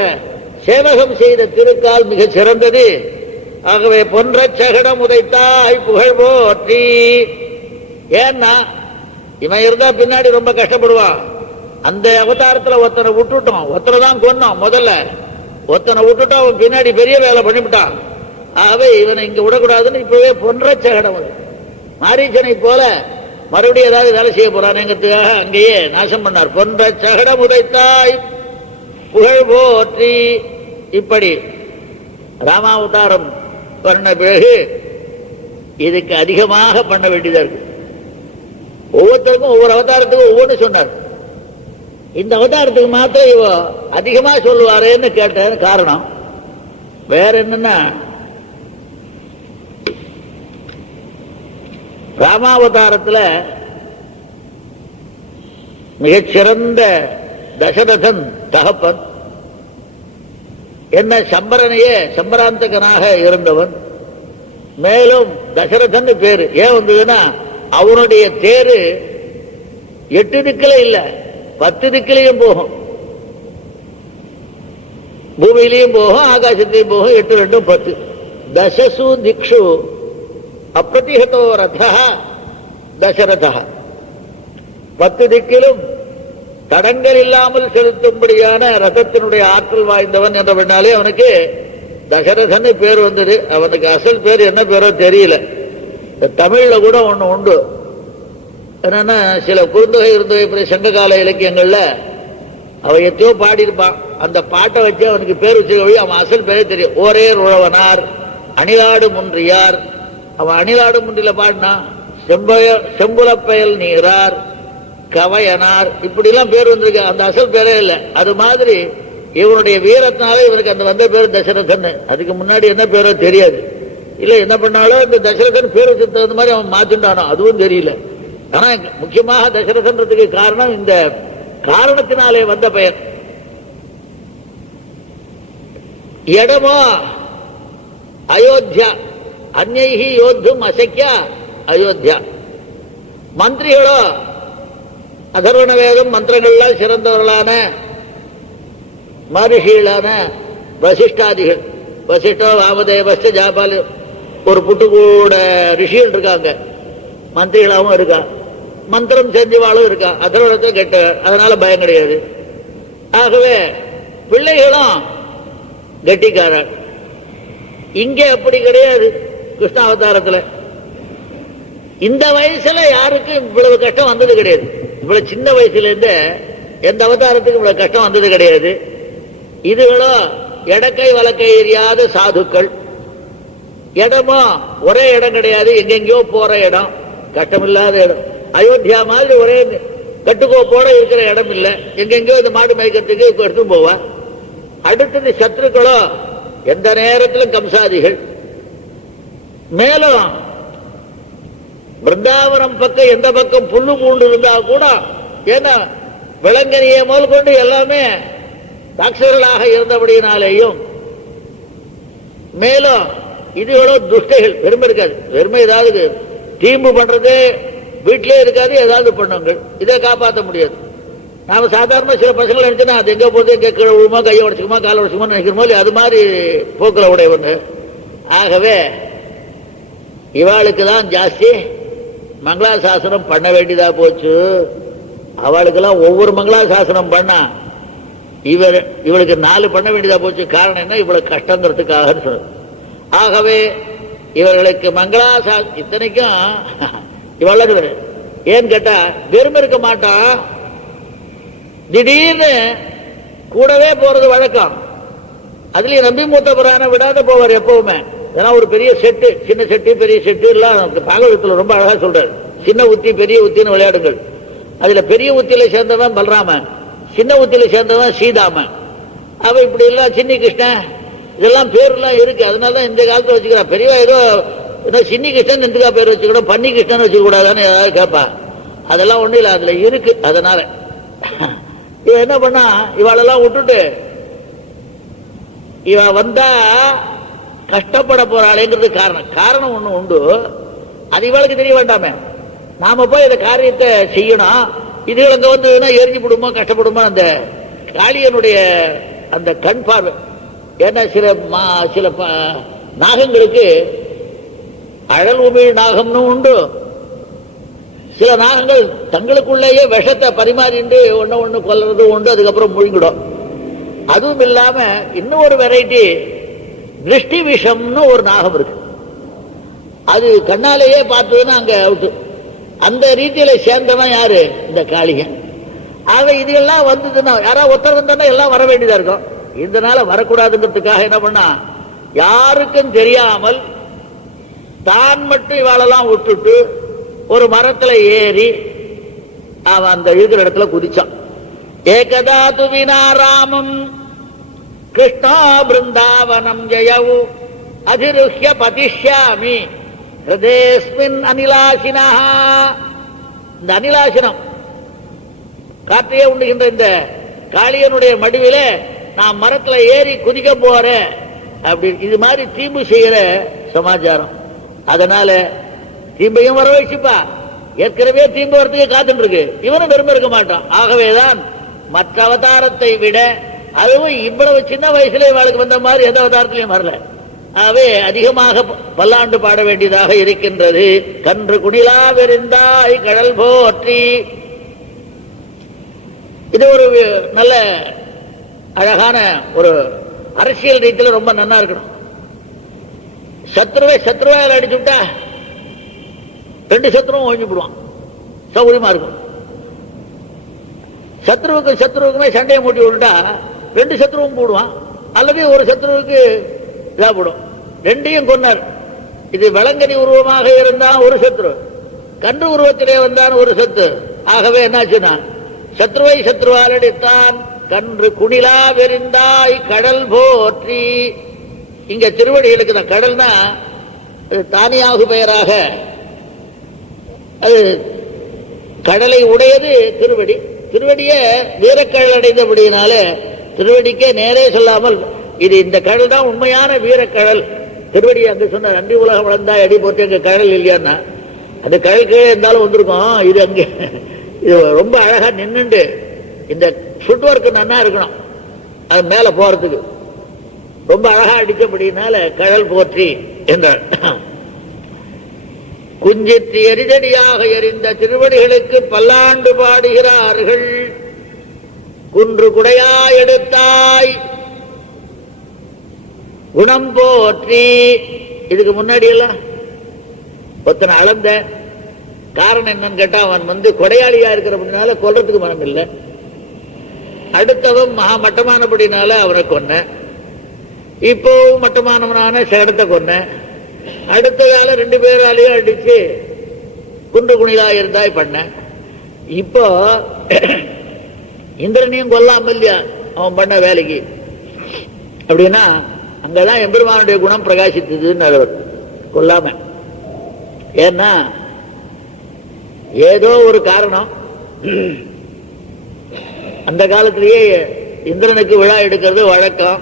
சேவகம் செய்த திருக்கால் மிக சிறந்தது. ஆகவே பொன்ற சகடம் உதைத்தாய் புகழ் போற்றி. ஏன்னா இவன் இருந்தா பின்னாடி ரொம்ப கஷ்டப்படுவான். அந்த அவதாரத்துல ஒருத்தனை விட்டுட்டோம், ஒருத்தனை தான் கொன்னோம். முதல்ல ஒருத்தனை விட்டுட்டோம், அவன் பின்னாடி பெரிய வேலை பண்ணிவிட்டான். ஆகவே இவனை இங்க விடக்கூடாதுன்னு இப்பவே பொன்ற சகடம் மாரீச்சனை போல மறுபடியும் ஏதாவது வேலை செய்ய போறானுங்கிறதுக்காக அங்கேயே நாசம் பண்ணார். பொன்ற சகடம் உதைத்தாய் புகழ் போற்றி. இப்படி ராமாவதாரம் பண்ண பிறகு இதுக்கு அதிகமாக பண்ண வேண்டியதா இருக்கு. ஒவ்வொருத்தருக்கும் ஒவ்வொரு அவதாரத்துக்கும் ஒவ்வொன்று சொன்னார். இந்த அவதாரத்துக்கு மாத்திரம் இவ அதிகமா சொல்லுவாரேன்னு கேட்ட காரணம் வேற என்னன்னா, ராமாவதாரத்துல மிகச்சிறந்த தசரதன் தகப்பன் என்ன சம்பரனையே சம்பராந்தகனாக இருந்தவன். மேலும் தசரதன் பேரு ஏன் வந்ததுன்னா, அவனுடைய தேரு 8 திக்கில இல்ல 10 திக்கிலையும் போகும், பூமியிலையும் போகும், ஆகாசத்திலையும் போகும். 8 2 10. தசசு திக்ஷு அப்பிரதிஹதோ ரதः தசரதः. 10 திக்கிலும் தடங்கள் இல்லாமல் செலுத்தும்படியான ரதத்தினுடைய ஆற்றல் வாய்ந்தவன் என்றபடினாலே அவனுக்கு தசரதன் பேர் வந்தது. அவனுக்கு அசல் பேர் என்ன பேரோ தெரியல. தமிழ்ல கூட ஒண்ணு உண்டு, என்னன்னா சில குறுந்தொகை இருந்தொகை சங்ககால இலக்கியங்கள்ல அவ எத்தையோ பாடியிருப்பான். அந்த பாட்டை வச்சு அவனுக்கு பேர் வச்சு அவன் அசல் பேரே தெரியும். ஓரேர் உழவனார் அணிலாடு முன்றியார். அவன் அணிலாடு முன்றில பாடினா செம்புலப்பயல் நீரார் கவையனார் இப்படி எல்லாம் பேர் வந்திருக்கு. அந்த அசல் பேரே இல்லை. அது மாதிரி இவனுடைய வீரத்தினாலே இவனுக்கு அந்த வந்த பேர் தசரதன். அதுக்கு முன்னாடி என்ன பேரோ தெரியாது. இல்ல என்ன பண்ணாலும் இந்த தசரதன் பேர் வச்சு தகுந்த மாதிரி அவன் மாத்திட்டானோ அதுவும் தெரியல. ஆனா முக்கியமாக தசரதன்றதுக்கு காரணம் இந்த காரணத்தினாலே வந்த பெயர். இடமோ அயோத்தியா, அந்நைஹி யோத்தும் அசக்கியா அயோத்தியா. மந்திரிகளோ அதர்வண வேதம் மந்திரங்கள்லாம் சிறந்தவர்களான மகர்ஷிகளான வசிஷ்டாதிகள், வசிஷ்டோ வாமதேவஸ்ட ஜாபால், ஒரு புட்டு கூட ரிஷிகள் இருக்காங்க, மந்திரிகளாகவும் இருக்கா, மந்திரம் செஞ்சவாளும் இருக்கா, அதர்வணத்தை கெட்ட, அதனால பயம் கிடையாது. ஆகவே பிள்ளைகளும் கெட்டிக்காரன். இங்கே அப்படி கிடையாது. கிருஷ்ணாவதாரத்தில் இந்த வயசுல யாருக்கும் இவ்வளவு கஷ்டம் வந்தது கிடையாது. இவ்வளவு சின்ன வயசுல இருந்து எந்த அவதாரத்துக்கு இவ்வளவு கஷ்டம் வந்தது கிடையாது. இதுகளோ எடக்கை வழக்கை எறியாத சாதுக்கள். இடமோ ஒரே இடம் கிடையாது, எங்கெங்கயோ போற இடம், கஷ்டமில்லாத இடம். அயோத்தியா மாதிரி ஒரே கட்டுக்கோப்போட இருக்கிற இடம் இல்லை, எங்கெங்கயோ இந்த மாடு மேய்க்கிறதுக்கு எடுத்து போவா. அடுத்தது சத்ருக்களோ எந்த நேரத்திலும் கம்சாதிகள். மேலும் பிருந்தாவனம் பக்கம் எந்த பக்கம் புல்லு பூண்டு இருந்தா கூட, ஏன்னா விலங்கனியை முதல் கொண்டு எல்லாமே ராட்சர்களாக இருந்தபடியினாலேயும், மேலும் இதுகளோ துஷ்டைகள். பெருமை இருக்காது, பெருமை ஏதாவது தீம்பு பண்றது வீட்டிலே இருக்காது, ஏதாவது பண்ணுங்கள், இதை காப்பாற்ற முடியாது. நாம சாதாரண சில பசங்களை நினைச்சுன்னா அது எங்க போகுது, எங்க கீழே விழுமா, கையை உடச்சுக்குமா, காலை உடச்சுக்குமா நினைக்கிறோமோ, அது மாதிரி போக்கில் உடையவங்க. ஆகவே இவாளுக்கு தான் ஜாஸ்தி மங்களாசாசனம் பண்ண வேண்டியதா போச்சு. அவளுக்கெல்லாம் ஒவ்வொரு மங்களாசாசனம் பண்ணா இவளுக்கு 4 பண்ண வேண்டியதா போச்சு. காரணம் என்ன, இவளுக்கு கஷ்டங்கிறதுக்காக சொல்றது. ஆகவே இவர்களுக்கு இத்தனைக்கும் இவளுக்கு ஏன்னு கேட்டா பெருமை இருக்க மாட்டான், திடீர்னு கூடவே போறது வழக்கம். அதுலயும் நம்பி மூத்த புராண விடாத போவார் எப்பவுமே. ஏன்னா ஒரு பெரிய செட்டு, சின்ன செட்டு பெரிய செட்டு எல்லாம் பாகவதத்துல ரொம்ப அழகா சொல்றாரு. சின்ன உத்தி பெரிய உத்தின்னு விளையாடுங்கள். அதுல பெரிய உத்தியில சேர்ந்தவன் பலராமன், சின்ன உத்தியில சேர்ந்தவன் சீதாமன். அவ இப்படி எல்லாம் சின்னி கிருஷ்ணன் இதெல்லாம் பேர்லாம் இருக்கு. அதனாலதான் இந்த காலத்துல வச்சுக்கிறான். பெரியவா ஏதோ சின்னி கிருஷ்ணன் எதுக்கா பேர் வச்சுக்கணும், பன்னி கிருஷ்ணன் வச்சுக்க கூடாதான்னு ஏதாவது கேட்பா. அதெல்லாம் ஒண்ணு இல்லை, அதுல இருக்கு. அதனால என்ன பண்ணா இவாளெல்லாம் விட்டுட்டு இவ வந்தா கஷ்டப்பட போறாளேங்கிறது காரணம் ஒண்ணு உண்டு. அது இவளுக்கு தெரிய வேண்டாமே. நாம போய் இந்த காரியத்தை செய்யணும். இது அங்க வந்து எரிஞ்சு விடுமோ கஷ்டப்படுமோ அந்த காளியனுடைய அந்த கண் பார்வை. ஏன்னா சில நாகங்களுக்கு அழல் உமிழ் நாகம்னு உண்டு. சில நாகங்கள் தங்களுக்குள்ளேயே விஷத்தை பரிமாறிண்டு ஒண்ணு கொல்றது உண்டு, அதுக்கப்புறம் முழுங்கிடும். அதுவும் இல்லாம இன்னும் ஒரு வெரைட்டி திருஷ்டி விஷம்னு ஒரு நாகம் இருக்கு. அது கண்ணாலேயே பார்த்ததுன்னா அங்க அவுட்டு. அந்த ரீதியில சேர்ந்தவன் யாரு, இந்த காளிகன். ஆக இதெல்லாம் வந்ததுன்னா யாராவது ஒருத்தர் வந்தா எல்லாம் வர வேண்டியதா இருக்கும். இதனால வரக்கூடாதுங்கிறதுக்காக என்ன பண்ணா, யாருக்கும் தெரியாமல் தான் மட்டும் இவாளெல்லாம் விட்டுட்டு ஒரு மரத்துல ஏறி அவன் அந்த இருக்கிற இடத்துல குதிச்சான். ஏகதாது வினாராமம் கிருஷ்ணா பிருந்தாவனம் ஜெயவு அதிருஹ்ய பதிஷ்யாமி ஹிருதேஸ்மின் அனிலாசினா. இந்த அனிலாசனம் காற்றையே உண்டுகின்ற இந்த காளியனுடைய மடிவிலே நான் மரத்துல ஏறி குதிக்க போறேன் அப்படி. இது மாதிரி தீம்பு செய்யற சமாச்சாரம். அதனால தீம்பையும் வர வச்சுப்பா. ஏற்கனவே தீம்பு வரத்துக்கு காத்துட்டு இருக்கு, இவனும் பெருமை இருக்க மாட்டான். ஆகவேதான் மற்ற அவதாரத்தை விட, அதுவும் இவ்வளவு சின்ன வயசுல இவளுக்கு வந்த மாதிரி எந்த அவதாரத்திலையும் வரல. ஆகவே அதிகமாக பல்லாண்டு பாட வேண்டியதாக இருக்கின்றது. கன்று குணிலா வெறிந்தாய் கடல் போற்றி. இது ஒரு நல்ல அழகான ஒரு அரசியல் ரீதியில் ரொம்ப நன்னா இருக்கணும். சத்ருவாயில் அடிச்சு விட்டா 2 சத்ருவும் ஒழிஞ்சு விடுவான், சௌகரியமா இருக்கும். சத்ருவுக்குமே சண்டையை மூட்டி விட்டுட்டா 2 சத்ருவும் போடுவான், அல்லது ஒரு சத்ருவுக்கு இதா போடும். 2ஐயும் கொண்டார். இது விலங்கனி உருவமாக இருந்தான் ஒரு சத்ரு, கன்று உருவத்திலே வந்தான் ஒரு சத்து. ஆகவே என்னாச்சுன்னா சத்ருவை சத்ருவால் அடித்தான் கன்று குணிலா வெறிந்தாய் கடல் போற்றி. இங்க திருவடிகளுக்கு தான் கடல்னா தானியாகு பெயராக அது கடலை உடையது திருவடி. திருவடியே வீரக்கடல் அடைந்தபடியினால திருவடிக்கே நேரே சொல்லாமல் இது இந்த கடல் தான் உண்மையான வீரக்கடல். திருவடி அங்கு சொன்ன அன்றி உலகம் வளர்ந்தா அடி போட்டு அங்க கடல் இல்லையான்னா அந்த கடல் கீழே இருந்தாலும் வந்திருக்கும். இது அங்கே இது ரொம்ப அழகா நின்றுண்டு இந்த ஃபுட் ஒர்க் நன்னா இருக்கணும். அது மேல போறதுக்கு ரொம்ப அழகா அடிச்சபடினால கடல் போற்றி என்றார். குஞ்சித்து எரிதடியாக எரிந்த திருவடிகளுக்கு பல்லாண்டு பாடுகிறார்கள். குன்று குடையா எடுத்தாய் குணம் போற்றி. இதுக்கு முன்னாடி எல்லாம் ஒருத்தனை அளந்த காரணம் என்னன்னு கேட்டா அவன் கொடையாளியா இருக்கிறபடினால கொல்றதுக்கு மனம் இல்லை. அடுத்தவன் மகா மட்டமானபடினால அவனை கொன்ன. இப்போ மட்டமானவனான சேடத்தை கொன்ன. அடுத்த கால 2 பேராலையும் அடிச்சு குன்று குணிலா இருந்தாய் பண்ண. இப்போ இந்திரனையும் கொல்லாம இல்லையா அவன் பண்ண வேலைக்கு. அப்படின்னா அங்கதான் எம்பெருமானுடைய குணம் பிரகாசித்ததுன்னு கொல்லாம. ஏன்னா ஏதோ ஒரு காரணம். அந்த காலத்திலேயே இந்திரனுக்கு விழா எடுக்கிறது வழக்கம்.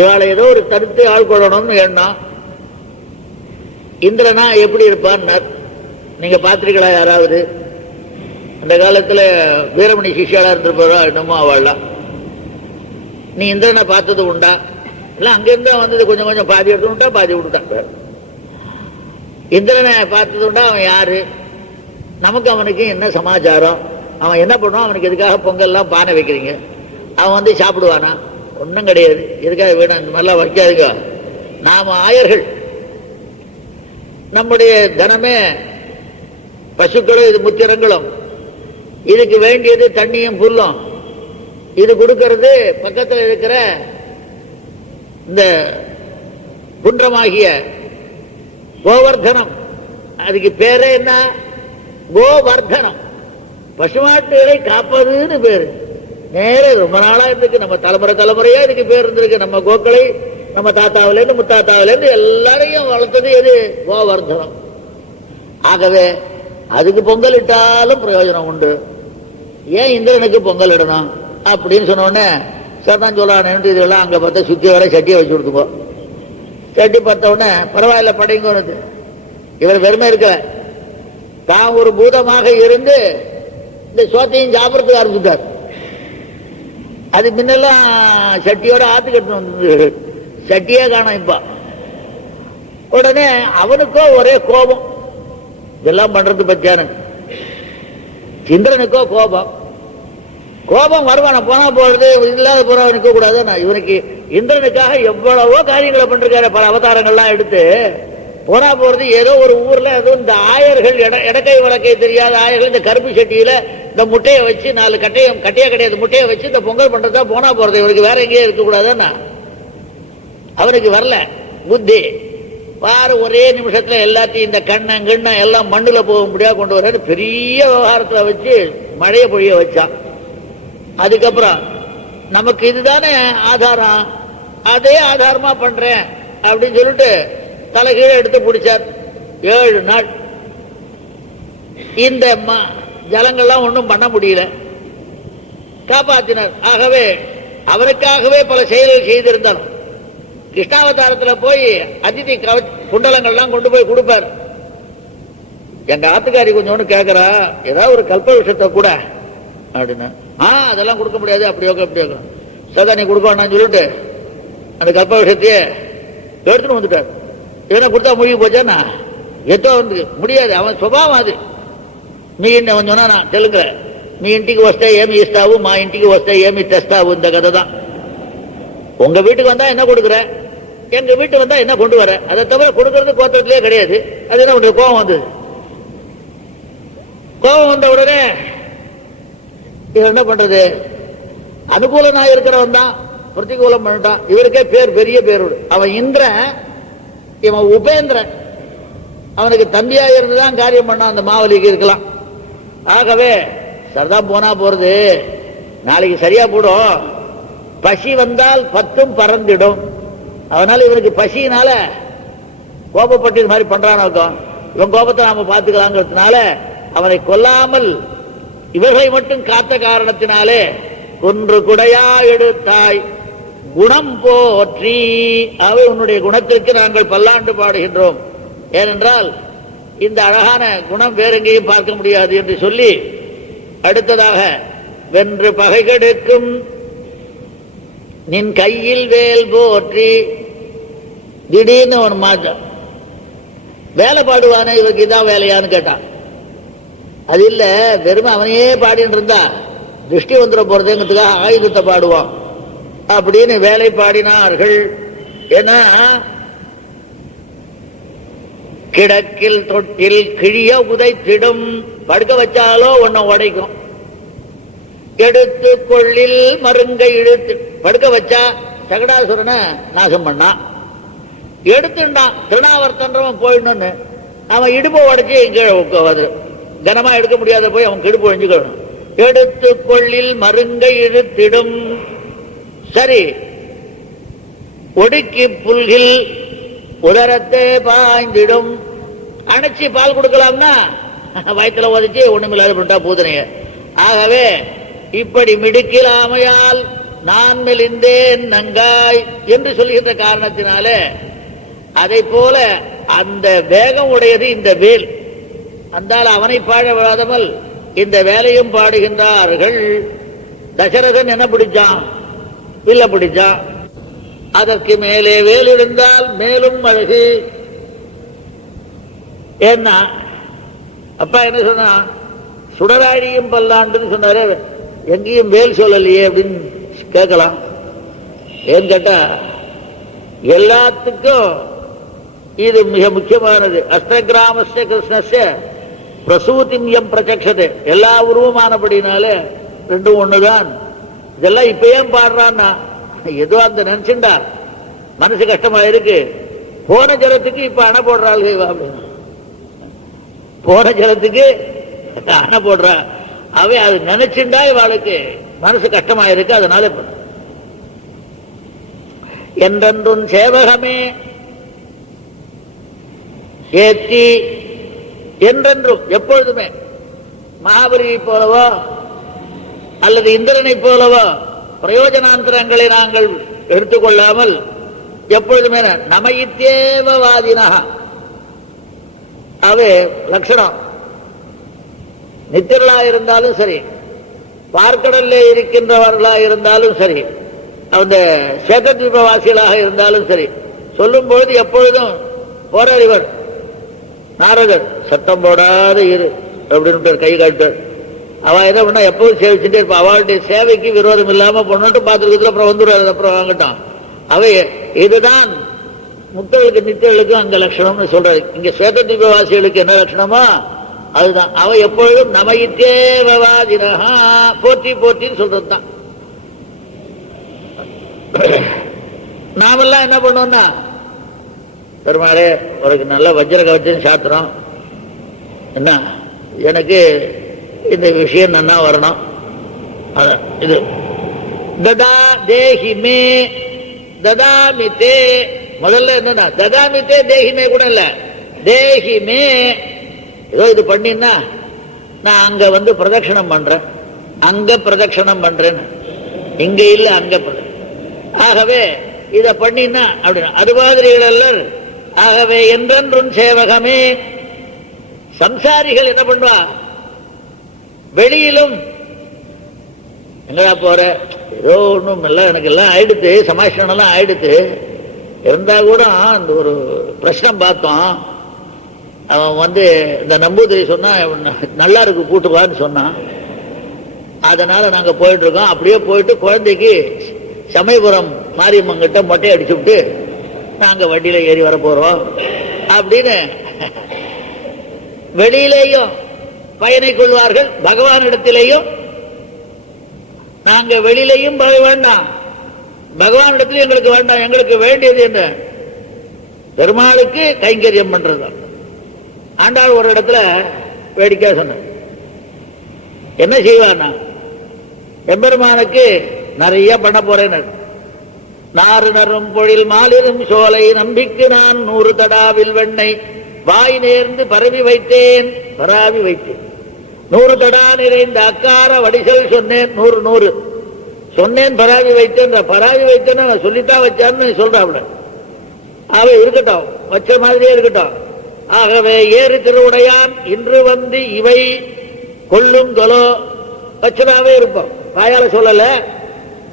இவாளை ஏதோ ஒரு தடுத்து ஆள்கொள்ளணும்னு எண்ணம். இந்திரனா எப்படி இருப்பான்னு நீங்க பார்த்திருக்கீங்களா யாராவது? அந்த காலத்துல வீரமணி சிஷ்யாளா இருந்திருப்பா என்னமோ அவள்லாம். நீ இந்திரனை பார்த்தது உண்டா? இல்ல அங்கிருந்தா வந்தது கொஞ்சம் கொஞ்சம் பாதி எடுத்துட்டா பாதி விட்டுட்டான். இந்திரனை பார்த்தது உண்டா? அவன் யாரு? நமக்கு அவனுக்கு என்ன சமாச்சாரம்? அவன் என்ன பண்ணுவான்? அவனுக்கு எதுக்காக பொங்கல்லாம் பானை வைக்கிறீங்க? அவன் சாப்பிடுவானா? ஒன்றும் கிடையாது. எதுக்காக வேணும் இந்த மாதிரிலாம் வைக்காதுங்க. நாம ஆயர்கள், நம்முடைய தனமே பசுக்களும் இது முத்திரங்களும். இதுக்கு வேண்டியது தண்ணியும் புல்லும். இது கொடுக்கிறது பக்கத்தில் இருக்கிற இந்த குன்றமாகிய கோவர்தனம். அதுக்கு பேரே என்ன? கோவர்தனம். பசுமாட்டுகளை காப்பதுன்னு பேரு. நேர ரொம்ப நாளா இருக்கு. நம்ம தலைமுறையா இதுக்கு பேர் இருந்திருக்கு. நம்ம கோக்களை நம்ம தாத்தாவிலேருந்து முத்தாத்தாவிலேருந்து எல்லாரையும் வளர்த்தது எது? கோவர்தனம். ஆகவே அதுக்கு பொங்கல் இட்டாலும் பிரயோஜனம் உண்டு. ஏன் இந்திரனுக்கு பொங்கல் இடணும் அப்படின்னு சொன்ன உடனே சரிதான் சொல்லானு இதெல்லாம் அங்க பார்த்தா சுத்தி வர சட்டியை வச்சு கொடுத்துக்கோ. சட்டி பார்த்த உடனே பரவாயில்ல படைங்க. இவர் வெறுமை இருக்க தான் ஒரு பூதமாக இருந்து இந்த சோத்தையும் சாப்பிடறதுக்கு ஆரம்பிச்சுட்டார். அது முன்னெல்லாம் சட்டியோட ஆத்து கட்டணும் வந்து சட்டியே காணும். இப்ப உடனே அவனுக்கோ ஒரே கோபம். இதெல்லாம் பண்றது பத்தியான இந்திரனுக்கோ கோபம். கோபம் வருவான போனா போறது இல்லாத போறவன் நிற்க கூடாது. இவனுக்கு இந்திரனுக்காக எவ்வளவோ காரியங்களை பண்றாரு. பல அவதாரங்கள்லாம் எடுத்து போனா போறது. ஏதோ ஒரு ஊர்ல ஏதோ இந்த ஆயர்கள் இடக்கை வழக்கை தெரியாத ஆயர்கள் இந்த கருப்பு சட்டியில இந்த முட்டையை வச்சு 4 கட்டையா கிடையாது முட்டையை வச்சு இந்த பொங்கல் பண்றதா போனா போறது. இவனுக்கு வேற எங்கேயே இருக்க கூடாதுன்னா அவனுக்கு வரல புத்தி. பாரு ஒரே நிமிஷத்துல எல்லாத்தையும் இந்த கண்ண எல்லாம் மண்ணுல போக முடியாது கொண்டு வர பெரிய விவகாரத்துல வச்சு மழையை பொழிய வச்சான். அதுக்கப்புறம் நமக்கு இதுதானே ஆதாரம், அதே ஆதாரமா பண்றேன் அப்படின்னு சொல்லிட்டு தலைகீழ எடுத்து பிடிச்சார். 7 நாள் இந்த ஜலங்கள்லாம் ஒன்றும் பண்ண முடியல, காப்பாற்றினார். ஆகவே அவருக்காகவே பல செயல்கள் செய்திருந்தாலும் கிருஷ்ணாவதாரத்தில் போய் அதிதி குண்டலங்கள்லாம் கொண்டு போய் கொடுப்பார். எங்க ஆத்துக்காரி கொஞ்சோன்னு கேட்கிறா, ஏதாவது ஒரு கல்ப விஷயத்தை கூட அப்படின்னா அதெல்லாம் கொடுக்க முடியாது. அப்படியோக்க சதா நீ கொடுக்க வேண்டாம்னு சொல்லிட்டு அந்த கல்ப விஷயத்தையே எடுத்துன்னு வந்துட்டார். இவனை கொடுத்தா மூழ்கி போச்சான்னா எதோ வந்து முடியாது. அவன் சுபாவம் அது. మీ அவன் சொன்னா நான் தெலுங்குல మీ ఇంటికి వస్తే ఏమి ఇస్తావు మా ఇంటికి వస్తే ఏమి తెస్తావు இந்த கதை தான். உங்க வீட்டுக்கு வந்தா என்ன கொடுக்குற, எங்க வீட்டுக்கு வந்தா என்ன கொண்டு வர, அதை தவிர கொடுக்கறது கோத்திரத்திலே கிடையாது. அது என்ன உங்களுக்கு கோபம் வந்தது. கோபம் வந்த உடனே இவர் என்ன பண்றது, அனுகூலனா இருக்கிறவன் தான் பிரதிகூலம் பண்ணிட்டான். இவருக்கே பேர் பெரிய பேர். அவன் இந்திரன், இவன் உபேந்திரன். அவனுக்கு தம்பியா இருந்துதான் காரியம் பண்ணான். அந்த மாவலிக்கு இருக்கலாம். ஆகவே சரிதான் போனா போறது, நாளைக்கு சரியா போடும். பசி வந்தால் 10 பறந்திடும். அதனால இவனுக்கு பசியினால கோபப்பட்டு இது மாதிரி பண்றான். இவன் கோபத்தை நாம பார்த்துக்கலாங்கிறதுனால அவனை கொல்லாமல் இவர்களை மட்டும் காத்த காரணத்தினாலே கொன்று குடையா எடுத்தாய் குணம் போற்றி, அவை உன்னுடைய குணத்திற்கு நாங்கள் பல்லாண்டு பாடுகின்றோம். ஏனென்றால் இந்த அழகான குணம் வேற எங்கேயும் பார்க்க முடியாது என்று சொல்லி அடுத்ததாக வென்று பகை கெடுக்கும் நின் கையில் வேல் போற்றி. திடீர்னு அவன் மாற்றம் வேலை பாடுவானே, இவருக்கு இதான் வேலையான்னு கேட்டான். அது இல்ல, வெறும் அவனையே பாடின்னு இருந்தா திருஷ்டி வந்துட போறதுங்கிறதுக்காக ஆயுதத்தை பாடுவான் அப்படின்னு வேலை பாடினார்கள். ஏன்னா கிடக்கில் தொட்டில் கிழிய உதைத்திடும், படுக்க வச்சாலோ ஒன்ன உடைக்கும். எடுத்து கொள்ளில் மருங்கை இழுத்து, படுக்க வச்சா சகடாசுரனை நாசம் பண்ணான். எடுத்துட்டான் திருநாவர்த்தன்றவன் போயிடணும்னு அவன் இடுப்பை உடைச்சு கீழே கனமா எடுக்க முடியாத போய் அவன் இடுப்பு ஒழிஞ்சுக்கணும். எடுத்து கொள்ளில் மருங்கை இழுத்திடும். சரி, ஒடுக்கி புல்கில் உதரத்தை பாய்ந்திடும். அணைச்சி பால் கொடுக்கலாம்னா வயிற்றுல உதச்சி ஒண்ணுமில்லாத பண்ணிட்டா பூதனைய. ஆகவே இப்படி மிடுக்கிலாமையால் நான் மெலிந்தேன் நங்காய் என்று சொல்லுகின்ற காரணத்தினாலே அதை போல அந்த வேகம் உடையது இந்த வேல். அந்தால் அவனை பாட விடாதமல் இந்த வேலையும் பாடுகின்றார்கள். தசரதன் என்ன பிடிச்சான்? வில்ல பிடிச்சான். அதற்கு மேலே வேல் இருந்தால் மேலும் அழகு. ஏன்னா அப்பா என்ன சொன்னா, சுடராழியும் பல்லாண்டுன்னு சொன்னாரு, எங்கேயும் வேல் சொல்லலையே அப்படின்னு கேட்கலாம். ஏன்னு கேட்டா எல்லாத்துக்கும் இது மிக முக்கியமானது. அஷ்டகிராமஸ்ய கிருஷ்ணஸ்ய பிரசூதிம் பிரச்சக்ஷதே, எல்லா உருவமானபடினாலே ரெண்டும் ஒண்ணுதான். இதெல்லாம் இப்ப ஏன் பாடுறான்னா, ஏதோ அந்த நினைச்சுண்டா மனசு கஷ்டமா இருக்கு, போன ஜலத்துக்கு இப்ப அணை போடுறாள் அப்படின்னு. போன ஜலத்துக்கு அணை போடுறா அவை, அது நினைச்சுண்டா இவாளுக்கு மனசு கஷ்டமா இருக்கு. அதனால என்றென்றும் சேவகமே ஏற்றி, என்றென்றும் எப்பொழுதுமே மகாபலியை போலவோ அல்லது இந்திரனை போலவோ பிரயோஜனாந்தரங்களை நாங்கள் எடுத்துக்கொள்ளாமல் எப்பொழுதுமே நமயித்தேவவாதினா, அவை லட்சணம். நித்திரலா இருந்தாலும் சரி, பார்க்கடல்ல இருக்கின்றவர்களா இருந்தாலும் சரி, அந்த சேதத்வீபவாசிகளாக இருந்தாலும் சரி, சொல்லும் பொழுது எப்பொழுதும் போராடிவர் நாரதர் சத்தம் போடாத இரு அப்படின்னு கை காட்டார். அவ என்ன பண்ணா எப்பவும் சேவிச்சுட்டே இருப்பா. அவளுடைய சேவைக்கு விரோதம் இல்லாம பொண்ணுட்டு பார்த்துருக்கிறதுல அப்புறம் வந்துடுவாரு, அப்புறம் வாங்கட்டான். அவை இதுதான் முக்தர்களுக்கு நித்தியர்களுக்கும் அங்க லட்சணம்னு சொல்றாரு. இங்க சேதத்வீபவாசிகளுக்கு என்ன லட்சணமோ அதுதான். அவ எப்பொழுதும் நமயித்தேவவாதினஹா, போற்றி போற்றின்னு சொல்றதுதான். நாமெல்லாம் என்ன பண்ணோம்னா, பெருமாளே உனக்கு நல்ல வஜ்ர கவச்சம் சாத்திரம், என்ன எனக்கு இந்த விஷயம் நன்னா வரணும், இது ததா தேஹிமே ததாமிதே. முதல்ல என்னன்னா ததாமிதே தேஹிமே கூட இல்ல, தேஹிமே. ஏதோ இது பண்ணினா நான் அங்க வந்து பிரதட்சணம் பண்றேன், அங்க பிரதட்சணம் பண்றேன், இங்க இல்ல அங்க. ஆகவே இத பண்ணினா அப்படின்னா அது மாதிரிகள் அல்ல. ஆகவே என்றென்றும் சேவகமே. சம்சாரிகள் என்ன பண்ணுவா, வெளியிலும் எங்கடா போற, ஏதோ ஒண்ணும் இல்லை, எனக்கு எல்லாம் ஆயிடுத்து, சமாஷணம் எல்லாம் ஆயிடுத்து, இருந்தா கூட அந்த ஒரு பிரச்சனை பார்த்தோம். அவன் வந்து இந்த நம்பூதிரி சொன்னா நல்லா இருக்கு கூட்டுவான்னு சொன்னான். அதனால நாங்க போயிட்டு இருக்கோம். அப்படியே போயிட்டு குழந்தைக்கு சமயபுரம் மாரியம்மன் கிட்ட மொட்டையை அடிச்சு விட்டு நாங்க வண்டியில ஏறி வர போறோம் அப்படின்னு வெளியிலேயும் பயனை கொள்வார்கள். பகவானிடத்திலேயும் நாங்க வெளியிலையும் வேண்டாம், பகவானிடத்திலும் எங்களுக்கு வேண்டாம், எங்களுக்கு வேண்டியது என்ன, பெருமாளுக்கு கைங்கரியம் பண்றதுதான். ஆண்டாள் ஒரு இடத்துல வேடிக்கை சொன்ன, என்ன செய்வான்னா, எம்பெருமானுக்கு நிறைய பண்ண போறேன்னு, நாறு நரும் பொழில் மாலிரும் சோலை நம்பிக்கு நான் 100 தடாவில் வெண்ணெய் வாய் நேர்ந்து பரவி வைத்தேன். 100 தடா நிறைந்த அக்கார வடிசல் சொன்னேன். 100 சொன்னேன், பராவி வைத்தேன். பராவி வைத்தேன்னு நான் சொல்லித்தான் வச்சான்னு சொல்றாப்ல. அவ இருக்கட்டும், வச்ச மாதிரியே இருக்கட்டும். ஆகவே ஏறு திருவுடையான் இன்று வந்து இவை கொள்ளும் தொலோ வச்சதாவே இருப்போம். வாயால சொல்லல.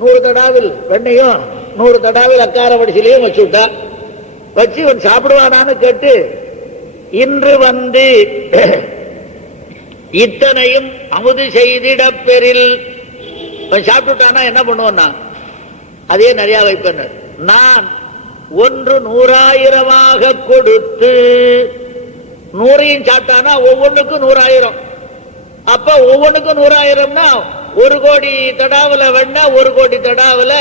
100 தடாவில் வெண்ணையும் 100 தடாவில் அக்கார வடிசிலையும் வச்சு விட்டா. வச்சு இவன் சாப்பிடுவானான்னு கேட்டு இன்று வந்து இத்தனையும் அமுது செய்திட பெறில் சாப்பிட்டுட்டானா என்ன பண்ணுவோம்னா அதே நிறைய வைப்பேன். நான் 1 100,000 கொடுத்து 100 சாப்பிட்டானா ஒவ்வொன்றுக்கும் 100,000. அப்ப ஒவ்வொன்றுக்கும் 100,000னா 1 கோடி தடாவுல வெண்ண 1 கோடி தடாவுல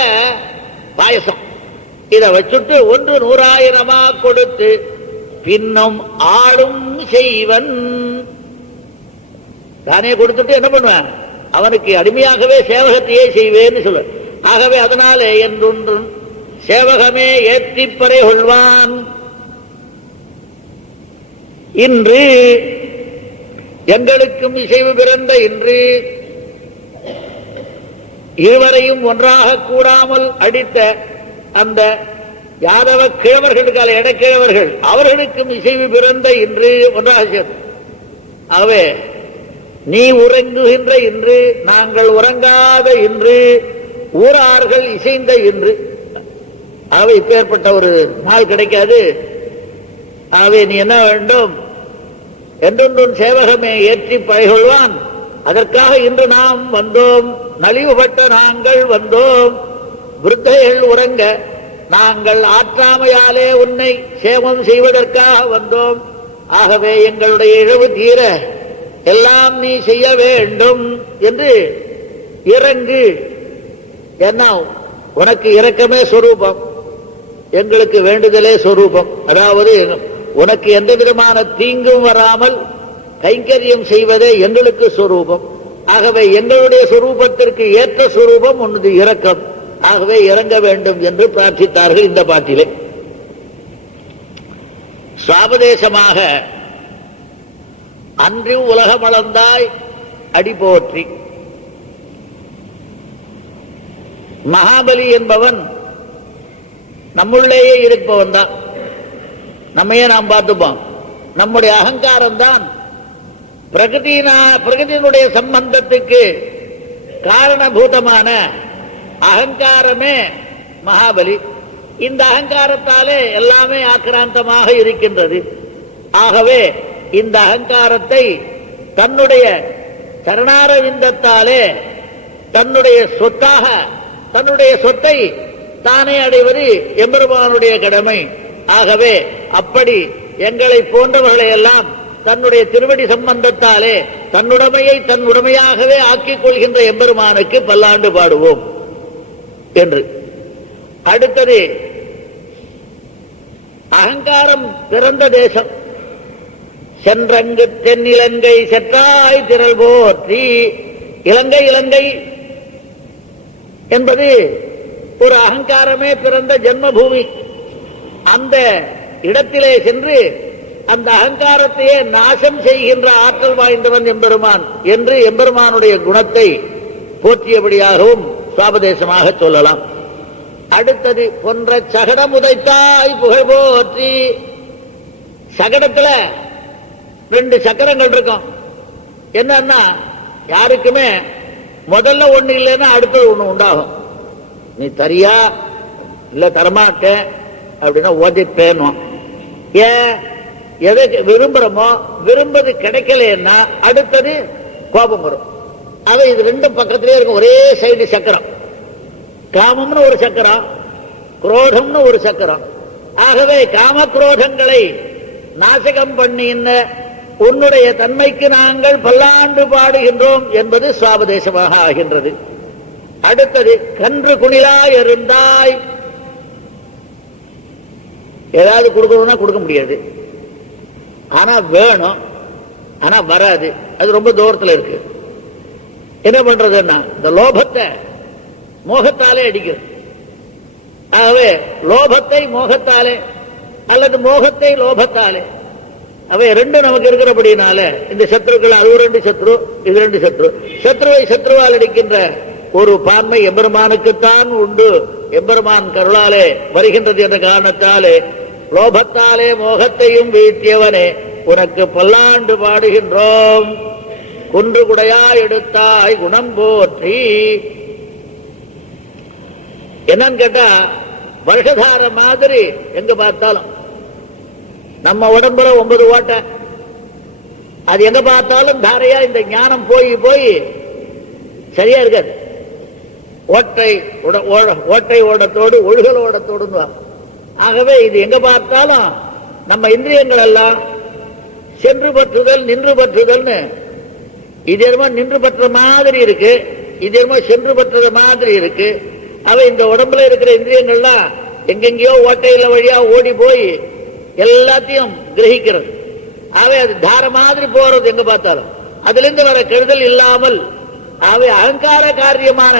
பாயசம். இதை வச்சுட்டு 1 100,000 கொடுத்து பின்னும் ஆளும் செய்வன். தானே கொடுத்துட்டு என்ன பண்ணுவேன், அவனுக்கு அடிமையாகவே சேவகத்தையே செய்வேன்னு சொல்ல. ஆகவே அதனாலே என்றொன்றும் சேவகமே ஏற்றிப்பறை கொள்வான். இன்று எங்களுக்கும் இசைவு பிறந்த இன்று இருவரையும் ஒன்றாக கூடாமல் அடித்த அந்த யாதவ கிழவர்களுக்கால இடக்கிழவர்கள் அவர்களுக்கும் இசைவு பிறந்த இன்று ஒன்றாக சேர்ந்து. ஆகவே நீ உறங்குகின்ற இன்று, நாங்கள் உறங்காத இன்று, ஊரார்கள் இசைந்த இன்று. ஆகவே இப்பேற்பட்ட ஒரு நாள் கிடைக்காது. ஆகவே நீ என்ன வேண்டும், என்றொன்றும் சேவகமே ஏற்றி பகைகொள்வான். அதற்காக இன்று நாம் வந்தோம், நலிவுபட்ட நாங்கள் வந்தோம். விருத்தைகள் உறங்க நாங்கள் ஆற்றாமையாலே உன்னை சேமம் செய்வதற்காக வந்தோம். ஆகவே எங்களுடைய இழவு தீர எல்லாம் நீ செய்ய வேண்டும் என்று இறங்கு. என்ன, உனக்கு இரக்கமே சொரூபம், எங்களுக்கு வேண்டுதலே சொரூபம். அதாவது உனக்கு எந்த விதமான தீங்கும் வராமல் கைங்கரியம் செய்வதே எங்களுக்கு சொரூபம். ஆகவே எங்களுடைய சொரூபத்திற்கு ஏற்ற சொரூபம் உனது இரக்கம். ஆகவே இறங்க வேண்டும் என்று பிரார்த்தித்தார்கள் இந்த பாட்டிலே. சுவாபதேசமாக அன்று உலகமளந்தாய் அடி போற்றி. மகாபலி என்பவன் நம்முள்ளேயே இருப்பவன் தான். நம்மையே நாம் பார்த்துப்போம். நம்முடைய அகங்காரம் தான் பிரகதியினுடைய சம்பந்தத்துக்கு காரணபூதமான அகங்காரமே மகாபலி. இந்த அகங்காரத்தாலே எல்லாமே ஆக்கிராந்தமாக இருக்கின்றது. ஆகவே இந்த அகங்காரத்தை தன்னுடைய சரணாரவிந்தத்தாலே தன்னுடைய சொத்தாக, தன்னுடைய சொத்தை தானே அடைவது எம்பெருமானுடைய கடமை. ஆகவே அப்படி எங்களை போன்றவர்களை எல்லாம் தன்னுடைய திருவடி சம்பந்தத்தாலே தன்னுடைமையை தன்னுடைமையாகவே ஆக்கிக் கொள்கின்ற எம்பெருமானுக்கு பல்லாண்டு பாடுவோம் என்று. அடுத்தது அகங்காரம் பிறந்த தேசம். சென்றங்கு தென்னிலங்கை செற்றாய் திரள் போற்றி. இலங்கை இலங்கை என்பது ஒரு அகங்காரமே பிறந்த ஜென்மபூமி. அந்த இடத்திலே சென்று அந்த அகங்காரத்தையே நாசம் செய்கின்ற ஆற்றல் வாய்ந்தவன் எம்பெருமான் என்று எம்பெருமானுடைய குணத்தை போற்றியபடியாகவும் சுவாபதேசமாக சொல்லலாம். அடுத்தது பொன்ற சகடம் உதைத்தாய் புகழ் போற்றி. சகடத்துல 2 சக்கரங்கள் இருக்கும். என்னன்னா யாருக்குமே முதல்ல ஒண்ணு இல்லைன்னா அடுத்தது ஒண்ணு உண்டாகும். நீ தரியா இல்ல தரமாட்டேன் அப்படின்னா ஓதிப்பேன். ஏன், எதை விரும்புறோமோ விரும்பது கிடைக்கலன்னா அடுத்தது கோபம் வரும். அது இது 2 பக்கத்திலே இருக்கும். ஒரே சைடு சக்கரம். காமம்னு ஒரு சக்கரம், குரோதம்னு ஒரு சக்கரம். ஆகவே காம குரோதங்களை நாசகம் பண்ணி உன்னுடைய தன்மைக்கு நாங்கள் பல்லாண்டு பாடுகின்றோம் என்பது சுவாபதேசமாக ஆகின்றது. அடுத்தது கன்று குணிலாய் இருந்தாய். ஏதாவது கொடுக்கணும்னா கொடுக்க முடியாது, ஆனா வேணும், ஆனா வராது. அது ரொம்ப தூரத்தில் இருக்கு. என்ன பண்றதுன்னா இந்த லோபத்தை மோகத்தாலே அடிக்கிறது. ஆகவே லோபத்தை மோகத்தாலே அல்லது மோகத்தை லோபத்தாலே அவை ரெண்டு நமக்கு இருக்கிறபடினால இந்த சத்ருக்கள் அது ரெண்டு சத்ரு இது ரெண்டு சத்ரு சத்ருவை சத்ருவால் அடிக்கின்ற ஒரு பான்மை எம்பெருமானுக்குத்தான் உண்டு. எம்பெருமான் கருளாலே வருகின்றது என்ற காரணத்தாலே லோபத்தாலே மோகத்தையும் வீழ்த்தியவனே உனக்கு பல்லாண்டு பாடுகின்றோம். குன்று குடையா எடுத்தாய் குணம் போற்றி. என்னன்னு கேட்டா வருஷதார மாதிரி எங்க பார்த்தாலும் நம்ம உடம்புல 9 ஓட்டை, அது எங்க பார்த்தாலும் தாரையா இந்த ஞானம் போய் போய் சரியா இருக்காது. ஓட்டை ஓடத்தோடு ஒழுகல் ஓடத்தோடு. ஆகவே இது எங்க பார்த்தாலும் நம்ம இந்திரியங்கள் எல்லாம் சென்று பற்றுதல் நின்று பற்றுதல்னு இது என்னமோ நின்று பற்ற மாதிரி இருக்கு, இது என்னமோ சென்று பற்றது மாதிரி இருக்கு. அவை இந்த உடம்புல இருக்கிற இந்திரியங்கள்லாம் எங்கெங்கயோ ஓட்டையில வழியா ஓடி போய் எல்லாத்தையும் கிரகிக்கிறது. அவை அது தார மாதிரி போறது எங்க பார்த்தாலும். அதுல இருந்து வர கெடுதல் இல்லாமல் அவை அகங்கார காரியமான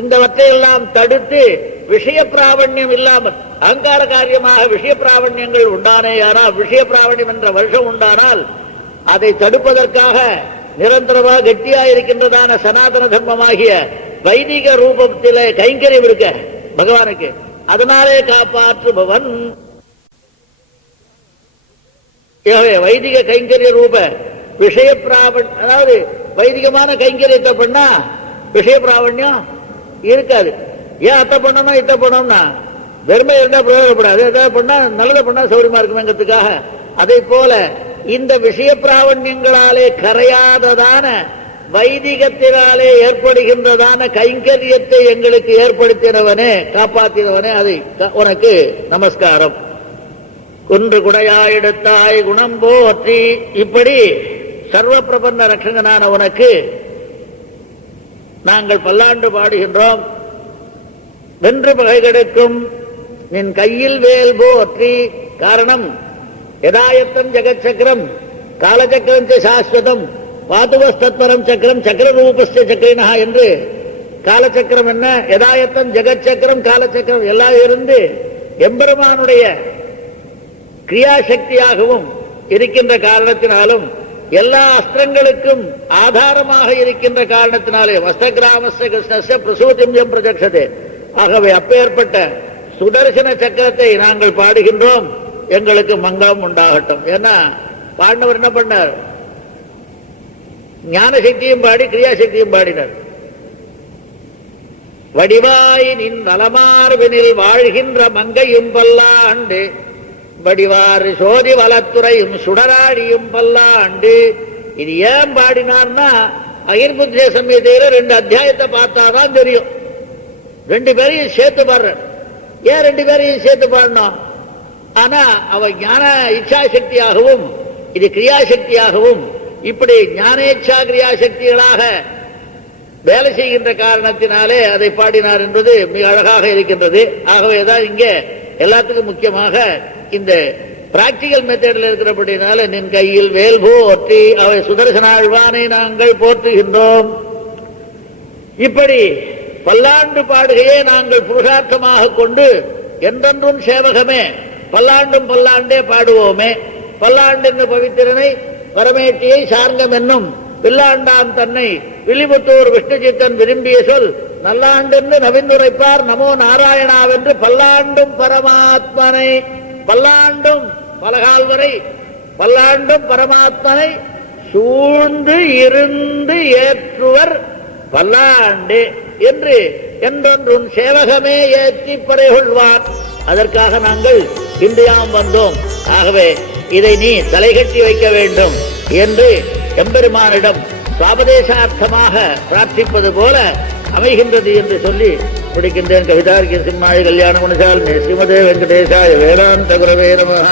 இந்த வற்றையெல்லாம் தடுத்து விஷய பிராவண்யம் இல்லாமல் அகங்கார காரியமாக விஷய பிராவண்யங்கள் உண்டானேயானால் விஷய பிராவண்யம் என்ற வருஷம் உண்டானால் அதை தடுப்பதற்காக நிரந்தரமாக கெட்டியா இருக்கின்றதான சனாதன தர்மமாகிய வைதிக ரூபத்திலே கைங்கரியம் இருக்க பகவானுக்கு, அதனாலே காப்பாற்றுபவன். வைதிக கைங்கரிய ரூப விஷய பிராவண்யம், அதாவது வைதிகமான கைங்கரியத்தை பண்ணா விஷய பிராவண்யம் இருக்காது. ஏன் அத்தை பண்ணணும் இத்த பண்ணோம்னா வெறுமை இருந்தா பிரயோகப்படாது, எதாவது பண்ணா நல்லதை பண்ணா சௌரியமா இருக்குமேங்கிறதுக்காக. அதை போல இந்த விஷய பிராவண்யங்களாலே கரையாததான வைதிகத்தினாலே ஏற்படுகின்றதான கைங்கரியத்தை எங்களுக்கு ஏற்படுத்தினவனே காப்பாற்றினவனே, அதை உனக்கு நமஸ்காரம். குன்று குடையாயெடுத்தாய் குணம் போற்றி. இப்படி சர்வ பிரபந்த ரட்சகனான உனக்கு நாங்கள் பல்லாண்டு பாடுகின்றோம். வென்று பகை கெடுக்கும் நின் கையில் வேல் போற்றி. காரணம் யதாயத்தம் ஜெகத் சக்கரம் காலச்சக்கரம் சாஸ்வதம் பாதுவஸ்தத்வரம் சக்கரம் சக்கர ரூபஸ்ய சக்கரினா என்று காலச்சக்கரம் என்ன, யதாயத்தம் ஜெகத் சக்கரம் காலச்சக்கரம் எல்லாம் இருந்து எம்பெருமானுடைய கிரியாசக்தியாகவும் இருக்கின்ற காரணத்தினாலும் எல்லா அஸ்திரங்களுக்கும் ஆதாரமாக இருக்கின்ற காரணத்தினாலே வஸ்தகிராமஸ்ய கிருஷ்ணஸ்ய பிரசூதிம் பிரஜக்ஷதே. ஆகவே அப்பேற்பட்ட சுதர்சன சக்கரத்தை நாங்கள் பாடுகின்றோம். எங்களுக்கு மங்களம் உண்டாகட்டும். ஏன்னா பாடினவர் என்ன பண்ணார், ஞான சக்தியும் பாடி கிரியாசக்தியும் பாடினார். வடிவாய் நின் வலமார்பினில் வாழ்கின்ற மங்கையும் பல்லாண்டு வடிவாறு சோதி வலத்துறையும் சுடராடியும் பல்லாண்டு. இது ஏன் பாடினார்னா அகிர்புத்திர சம்ஹிதையில 2 அத்தியாயத்தை பார்த்தாதான் தெரியும். 2 பேரையும் சேர்த்து பாடுற. ஏன் 2 பேரையும் சேர்த்து பாடணும்? ஆனா அவ ஞான இச்சா சக்தியாகவும் இது கிரியாசக்தியாகவும் இப்படி ஞானேச்சா கிரியாசக்திகளாக வேலை செய்கின்ற காரணத்தினாலே அதை பாடினார் என்பது மிக அழகாக இருக்கின்றது. ஆகவேதான் இங்கே எல்லாத்துக்கும் முக்கியமாக இந்த பிராக்டிகல் மெத்தட்ல இருக்கிறபடினால நின் கையில் வேல் போற்றி அவை சுதர்சனாழ்வானை நாங்கள் போற்றுகின்றோம். இப்படி பல்லாண்டு பாடுகையே நாங்கள் புருஷார்த்தமாக கொண்டு என்றென்றும் சேவகமே பல்லாண்டும் பல்லாண்டே பாடுவோமே. பல்லாண்டு என்று பவித்திரனை வரமேட்டியை சார்கம் என்னும் வில்லாண்டாம் தன்னை வில்லிபுத்தூர் விஷ்ணுசித்தன் விரும்பிய சொல் நல்லாண்டு நவிந்துரைப்பார் நமோ நாராயணாவென்று பல்லாண்டும் பரமாத்மனை பல்லாண்டும் பலகால் வரை பல்லாண்டும் பரமாத்மனை சூழ்ந்து இருந்து ஏற்றுவர் பல்லாண்டு என்று என்றொன்றும் சேவகமே ஏற்றி பறை கொள்வார். அதற்காக நாங்கள் இந்தியாம் வந்தோம். ஆகவே இதை நீ தலைகட்டி வைக்க வேண்டும் என்று எம்பெருமானிடம் சுவாபதேசார்த்தமாக பிரார்த்திப்பது போல அமைகின்றது என்று சொல்லி முடிக்கின்றேன். கவிதார்க்கிய சிம்மாய கல்யாண குணசாலினி ஸ்ரீமதே வெங்கடேசாய வேதாந்த குரவே நமஹ.